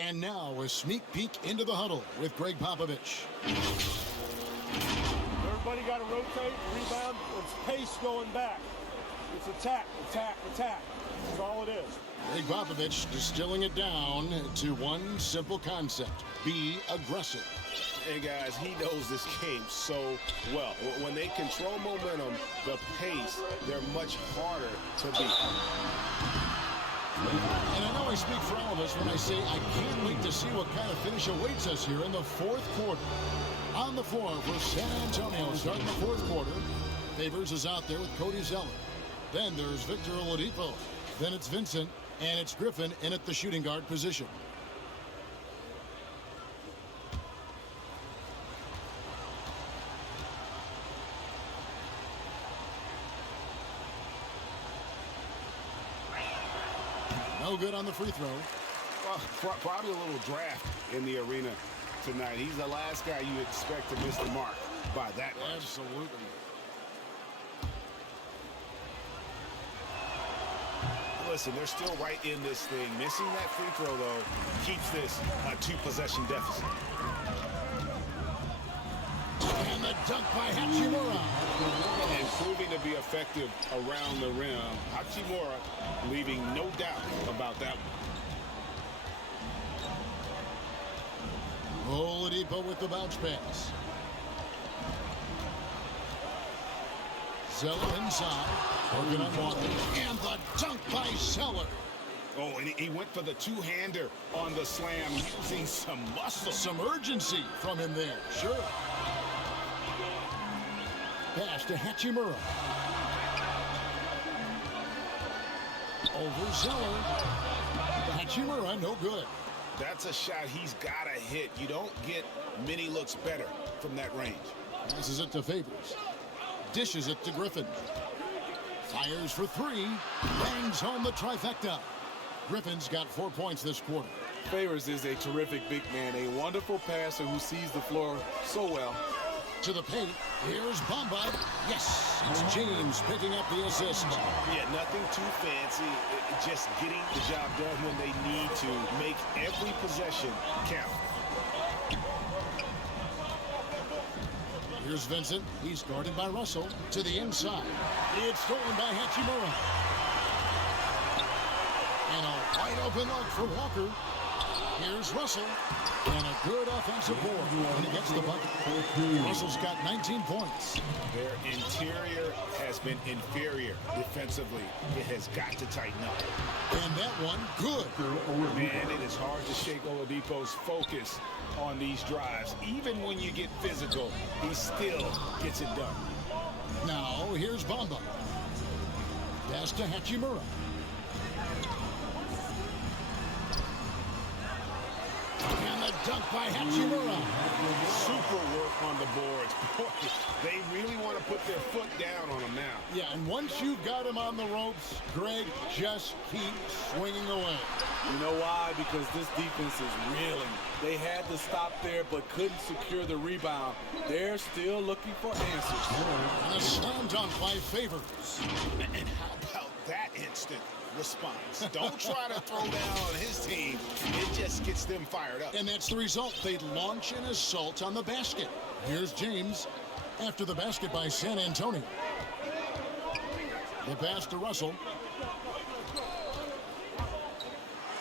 And now a sneak peek into the huddle with Greg Popovich. Everybody got to rotate, rebound. It's pace going back. It's attack, attack, attack. That's all it is. Greg Popovich distilling it down to one simple concept. Be aggressive. Hey, guys, he knows this game so well. When they control momentum, the pace, they're much harder to beat. And I know I speak for all of us when I say I can't wait to see what kind of finish awaits us here in the fourth quarter. On the floor for San Antonio starting the fourth quarter. Favors is out there with Cody Zeller. Then there's Victor Oladipo. Then it's Vincent, and it's Griffin in at the shooting guard position. No good on the free throw. Well, probably a little draft in the arena tonight. He's the last guy you expect to miss the mark by that much. Absolutely. Listen, they're still right in this thing. Missing that free throw, though, keeps this a 2-possession deficit. And the dunk by Hachimura. And proving to be effective around the rim. Hachimura leaving no doubt about that one. Oladipo with the bounce pass. Zeller inside. Working on Walker. And the dunk by Zeller. Oh, and he went for the two-hander on the slam, using some muscle. Some urgency from him there. Sure. Pass to Hachimura. Over Zeller. Hachimura, no good. That's a shot he's got to hit. You don't get many looks better from that range. Passes it to Favors. Dishes it to Griffin. Fires for three. Bangs home the trifecta. Griffin's got 4 points this quarter. Favors is a terrific big man, a wonderful passer who sees the floor so well. To the paint. Here's Bamba. Yes, it's James picking up the assist. Yeah, nothing too fancy. Just getting the job done when they need to. Make every possession count. Here's Vincent. He's guarded by Russell. To the inside. It's stolen by Hachimura. And a wide open look for Walker. Here's Russell. And a good offensive board when he gets the bucket. Russell's got 19 points. Their interior has been inferior defensively. It has got to tighten up. And that one, good. Man, it is hard to shake Oladipo's focus on these drives. Even when you get physical, he still gets it done. Now, here's Bamba. Pass to Hachimura. And the dunk by Hachimura. Super work on the boards. Boy, they really want to put their foot down on him now. Yeah, and once you've got him on the ropes, Greg, just keep swinging away. You know why? Because this defense is reeling. They had to stop there but couldn't secure the rebound. They're still looking for answers. And a slam dunk by Favors. And how about that instant response? Don't try to throw down on his team. It just gets them fired up. And that's the result. They launch an assault on the basket. Here's James after the basket by San Antonio. The pass to Russell.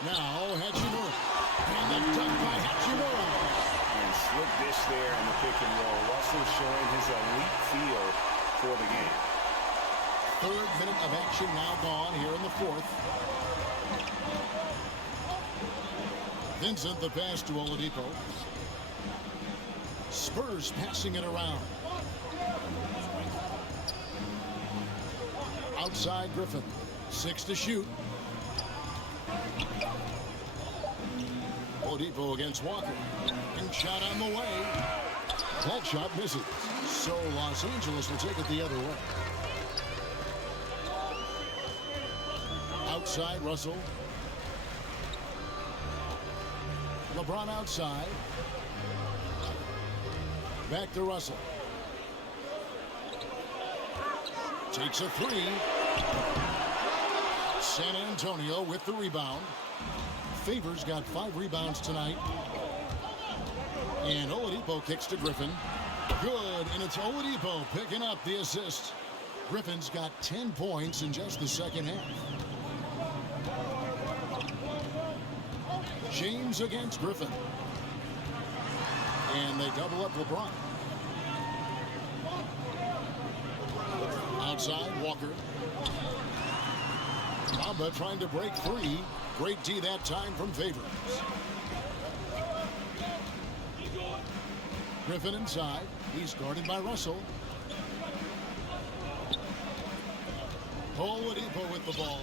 Now Hachimura. And the dunk by Hachimura. And slick dish there in the pick and roll. Russell showing his elite feel for the game. Third minute of action now gone here in the fourth. Vincent the pass to Oladipo. Spurs passing it around. Outside Griffin. 6 to shoot. Oladipo against Walker. And shot on the way. That shot misses. So Los Angeles will take it the other way. Outside Russell. LeBron outside. Back to Russell. Takes a three. San Antonio with the rebound. Favors got 5 rebounds tonight. And Oladipo kicks to Griffin. Good, and it's Oladipo picking up the assist. Griffin's got 10 points in just the second half. James against Griffin. And they double up LeBron. Outside, Walker. Bamba trying to break free. Great D that time from Favors. Griffin inside. He's guarded by Russell. Oladipo with the ball.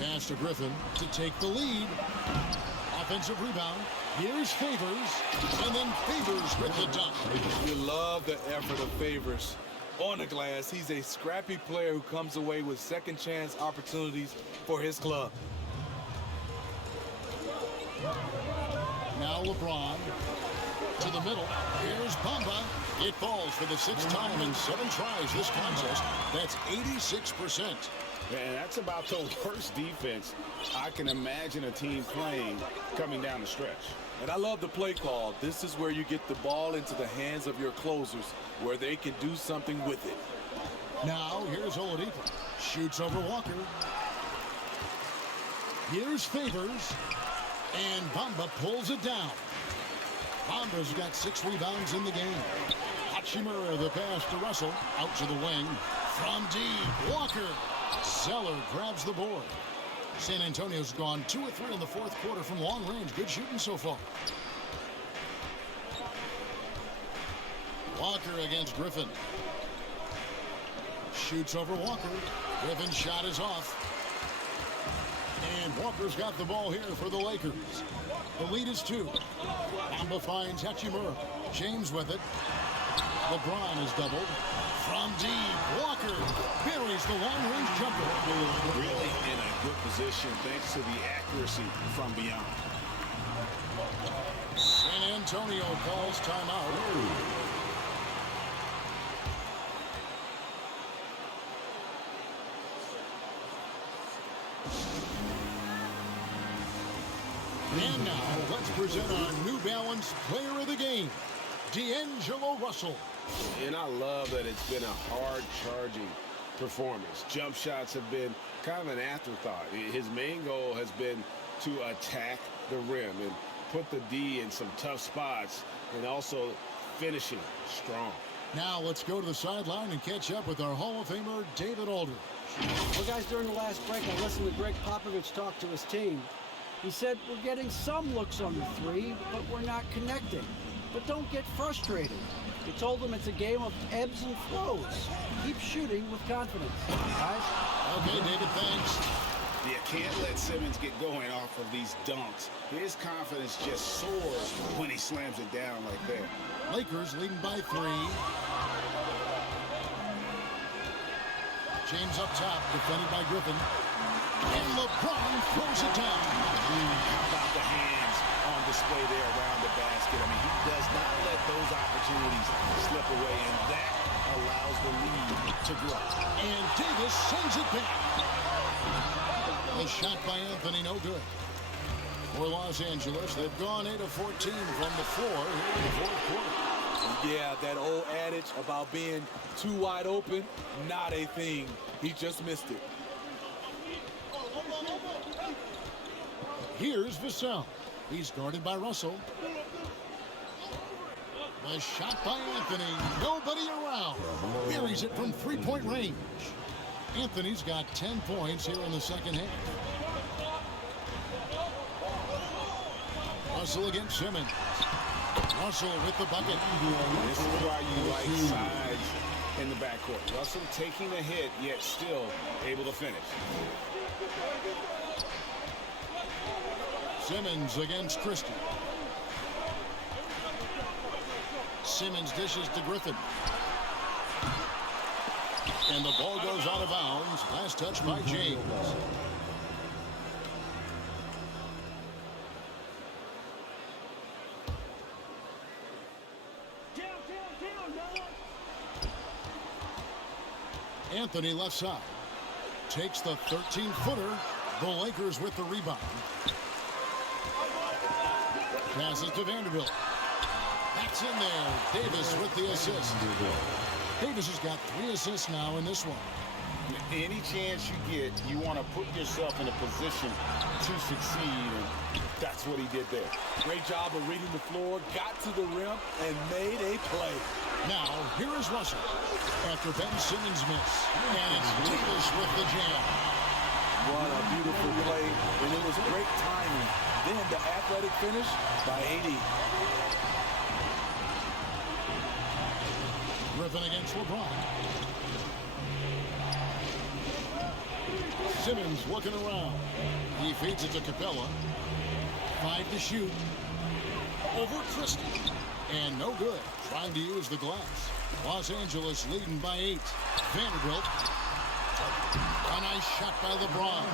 Pass to Griffin to take the lead. Offensive rebound. Here's Favors. And then Favors with the dunk. You love the effort of Favors. On the glass, he's a scrappy player who comes away with second chance opportunities for his club. Now LeBron to the middle. Here's Bamba. It falls for the 6th time in 7 tries this contest. That's 86%. And that's about the worst defense I can imagine a team playing coming down the stretch. And I love the play call. This is where you get the ball into the hands of your closers, where they can do something with it. Now here's Oladipo. Shoots over Walker. Here's Favors. And Bamba pulls it down. Bamba's got 6 rebounds in the game. Hachimura, the pass to Russell. Out to the wing. From deep, Walker. Zeller grabs the board. San Antonio's gone 2 of 3 in the fourth quarter from long range. Good shooting so far. Walker against Griffin. Shoots over Walker. Griffin's shot is off. And Walker's got the ball here for the Lakers. The lead is 2. Bamba finds Hachimura. James with it. LeBron is doubled. From deep, Walker buries the long-range jumper. Really in a good position thanks to the accuracy from beyond. San Antonio calls timeout. And now, let's present our New Balance Player of the Game, D'Angelo Russell. And I love that it's been a hard-charging performance. Jump shots have been kind of an afterthought. His main goal has been to attack the rim and put the D in some tough spots and also finishing strong. Now, let's go to the sideline and catch up with our Hall of Famer, David Aldridge. Well, guys, during the last break, I listened to Greg Popovich talk to his team. He said, we're getting some looks on the three, but we're not connecting. But don't get frustrated. He told them it's a game of ebbs and flows. Keep shooting with confidence, guys. Okay, David, thanks. You can't let Simmons get going off of these dunks. His confidence just soars when he slams it down like that. Lakers leading by 3. James up top, defended by Griffin. And LeBron throws it down. How about the hands on display there around the basket? I mean, he does not let those opportunities slip away, and that allows the lead to grow. And Davis sends it back. A shot by Anthony, no good. For Los Angeles, they've gone 8 of 14 from the floor here in the fourth quarter. Yeah, that old adage about being too wide open, not a thing. He just missed it. Here's Vassell. He's guarded by Russell. The shot by Anthony. Nobody around. Buries it from three-point range. Anthony's got 10 points here in the second half. Russell against Simmons. Russell with the bucket. This is why you like size in the backcourt. Russell taking a hit, yet still able to finish. Simmons against Christie. Simmons dishes to Griffin. And the ball goes out of bounds. Last touch by James. Anthony left side. Takes the 13-footer. The Lakers with the rebound. Passes to Vanderbilt. That's in there. Davis with the assist. Davis has got 3 assists now in this one. Any chance you get, you want to put yourself in a position to succeed, and that's what he did there. Great job of reading the floor, got to the rim, and made a play. Now, here is Russell after Ben Simmons' miss. And it's Davis with the jam. What a beautiful play, and it was great timing. Then the athletic finish by AD. Griffin against LeBron. Simmons looking around. He feeds it to Capella. 5 to shoot. Over Christie. And no good. Trying to use the glass. Los Angeles leading by 8. Vanderbilt. A nice shot by LeBron.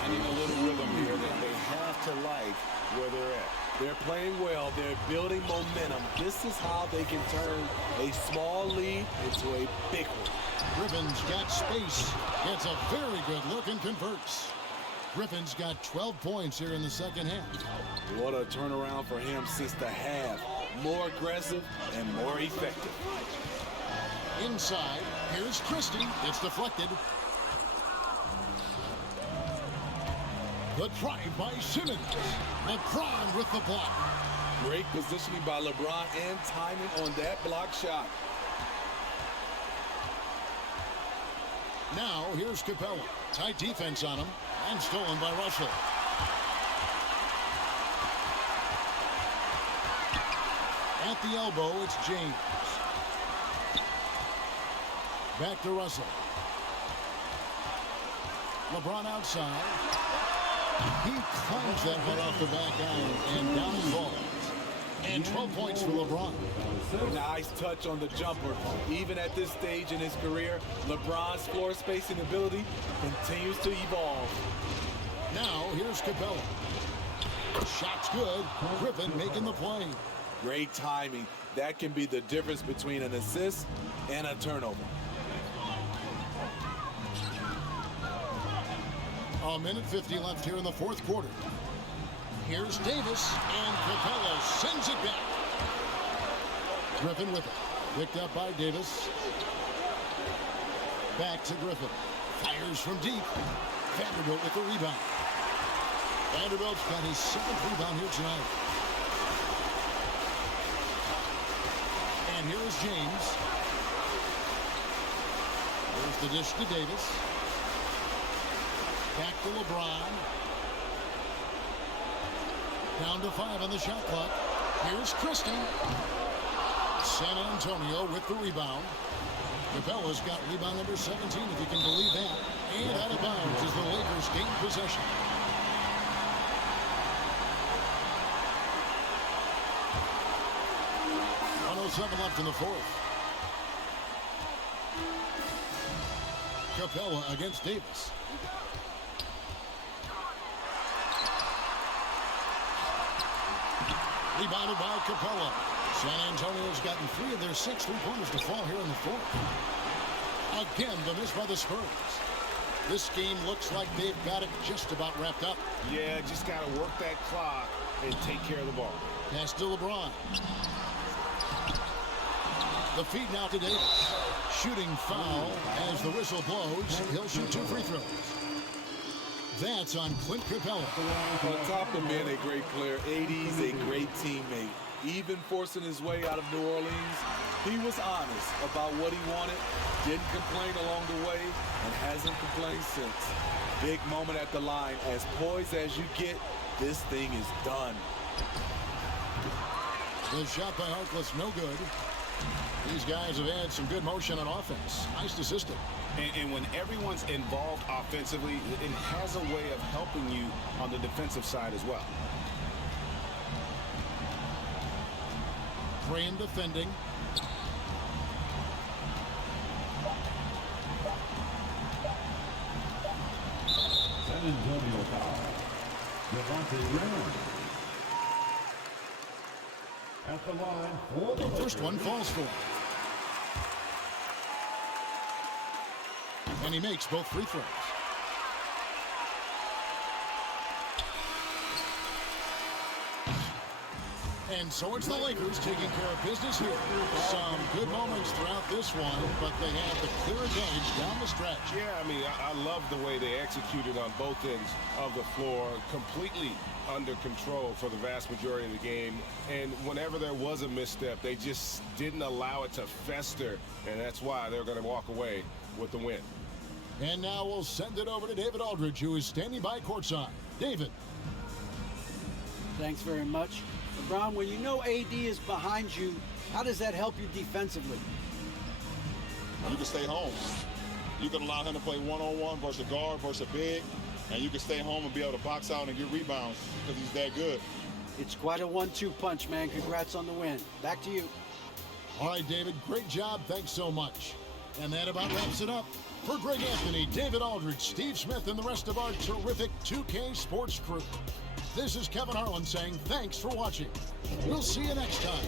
Finding a little rhythm here that they have to like where they're at. They're playing well. They're building momentum. This is how they can turn a small lead into a big one. Griffin's got space. Gets a very good look and converts. Griffin's got 12 points here in the second half. What a turnaround for him since the half. More aggressive and more effective. Inside, here's Christie. It's deflected. The drive by Simmons. LeBron with the block. Great positioning by LeBron and timing on that block shot. Now here's Capella. Tight defense on him and stolen by Russell. At the elbow, it's James. Back to Russell. LeBron outside. He climbs that one off the back iron and down he falls. And 12 points for LeBron. Nice touch on the jumper. Even at this stage in his career, LeBron's floor spacing ability continues to evolve. Now here's Capella. Shot's good. Griffin making the play. Great timing. That can be the difference between an assist and a turnover. A minute 50 left here in the fourth quarter. Here's Davis, and Capella sends it back. Griffin with it. Picked up by Davis. Back to Griffin. Fires from deep. Vanderbilt with the rebound. Vanderbilt's got his 7th rebound here tonight. And here's James. There's the dish to Davis. Back to LeBron. Down to 5 on the shot clock. Here's Christie. San Antonio with the rebound. Capella's got rebound number 17, if you can believe that. And out of bounds as the Lakers gain possession. .107 left in the fourth. Capella against Davis. Rebounded by Capella. San Antonio's gotten 3 of their 6 3-pointers to fall here in the fourth. Again, the miss by the Spurs. This game looks like they've got it just about wrapped up. Yeah, just got to work that clock and take care of the ball. Pass to LeBron. The feed now to Davis. Shooting foul as the whistle blows. He'll shoot 2 free throws. That's on Clint Capella. On top of being a great player, AD's a great teammate. Even forcing his way out of New Orleans, he was honest about what he wanted, didn't complain along the way, and hasn't complained since. Big moment at the line. As poised as you get, this thing is done. The shot by Harkless, no good. These guys have had some good motion on offense. Nice to system. And when everyone's involved offensively, it has a way of helping you on the defensive side as well. Graham defending. San Antonio foul. Devontae Graham. At the line for the First one falls for him. And he makes both free throws. And so it's the Lakers taking care of business here. Some good moments throughout this one, but they have the clear advantage down the stretch. Yeah, I mean, I love the way they executed on both ends of the floor, completely under control for the vast majority of the game. And whenever there was a misstep, they just didn't allow it to fester, and that's why they're going to walk away with the win. And now we'll send it over to David Aldridge, who is standing by courtside. David. Thanks very much. LeBron, when you know AD is behind you, how does that help you defensively? You can stay home. You can allow him to play one-on-one versus a guard versus a big, and you can stay home and be able to box out and get rebounds because he's that good. It's quite a 1-2 punch, man. Congrats on the win. Back to you. All right, David, great job. Thanks so much. And that about wraps it up. For Greg Anthony, David Aldridge, Steve Smith, and the rest of our terrific 2K Sports crew, this is Kevin Harlan saying thanks for watching. We'll see you next time.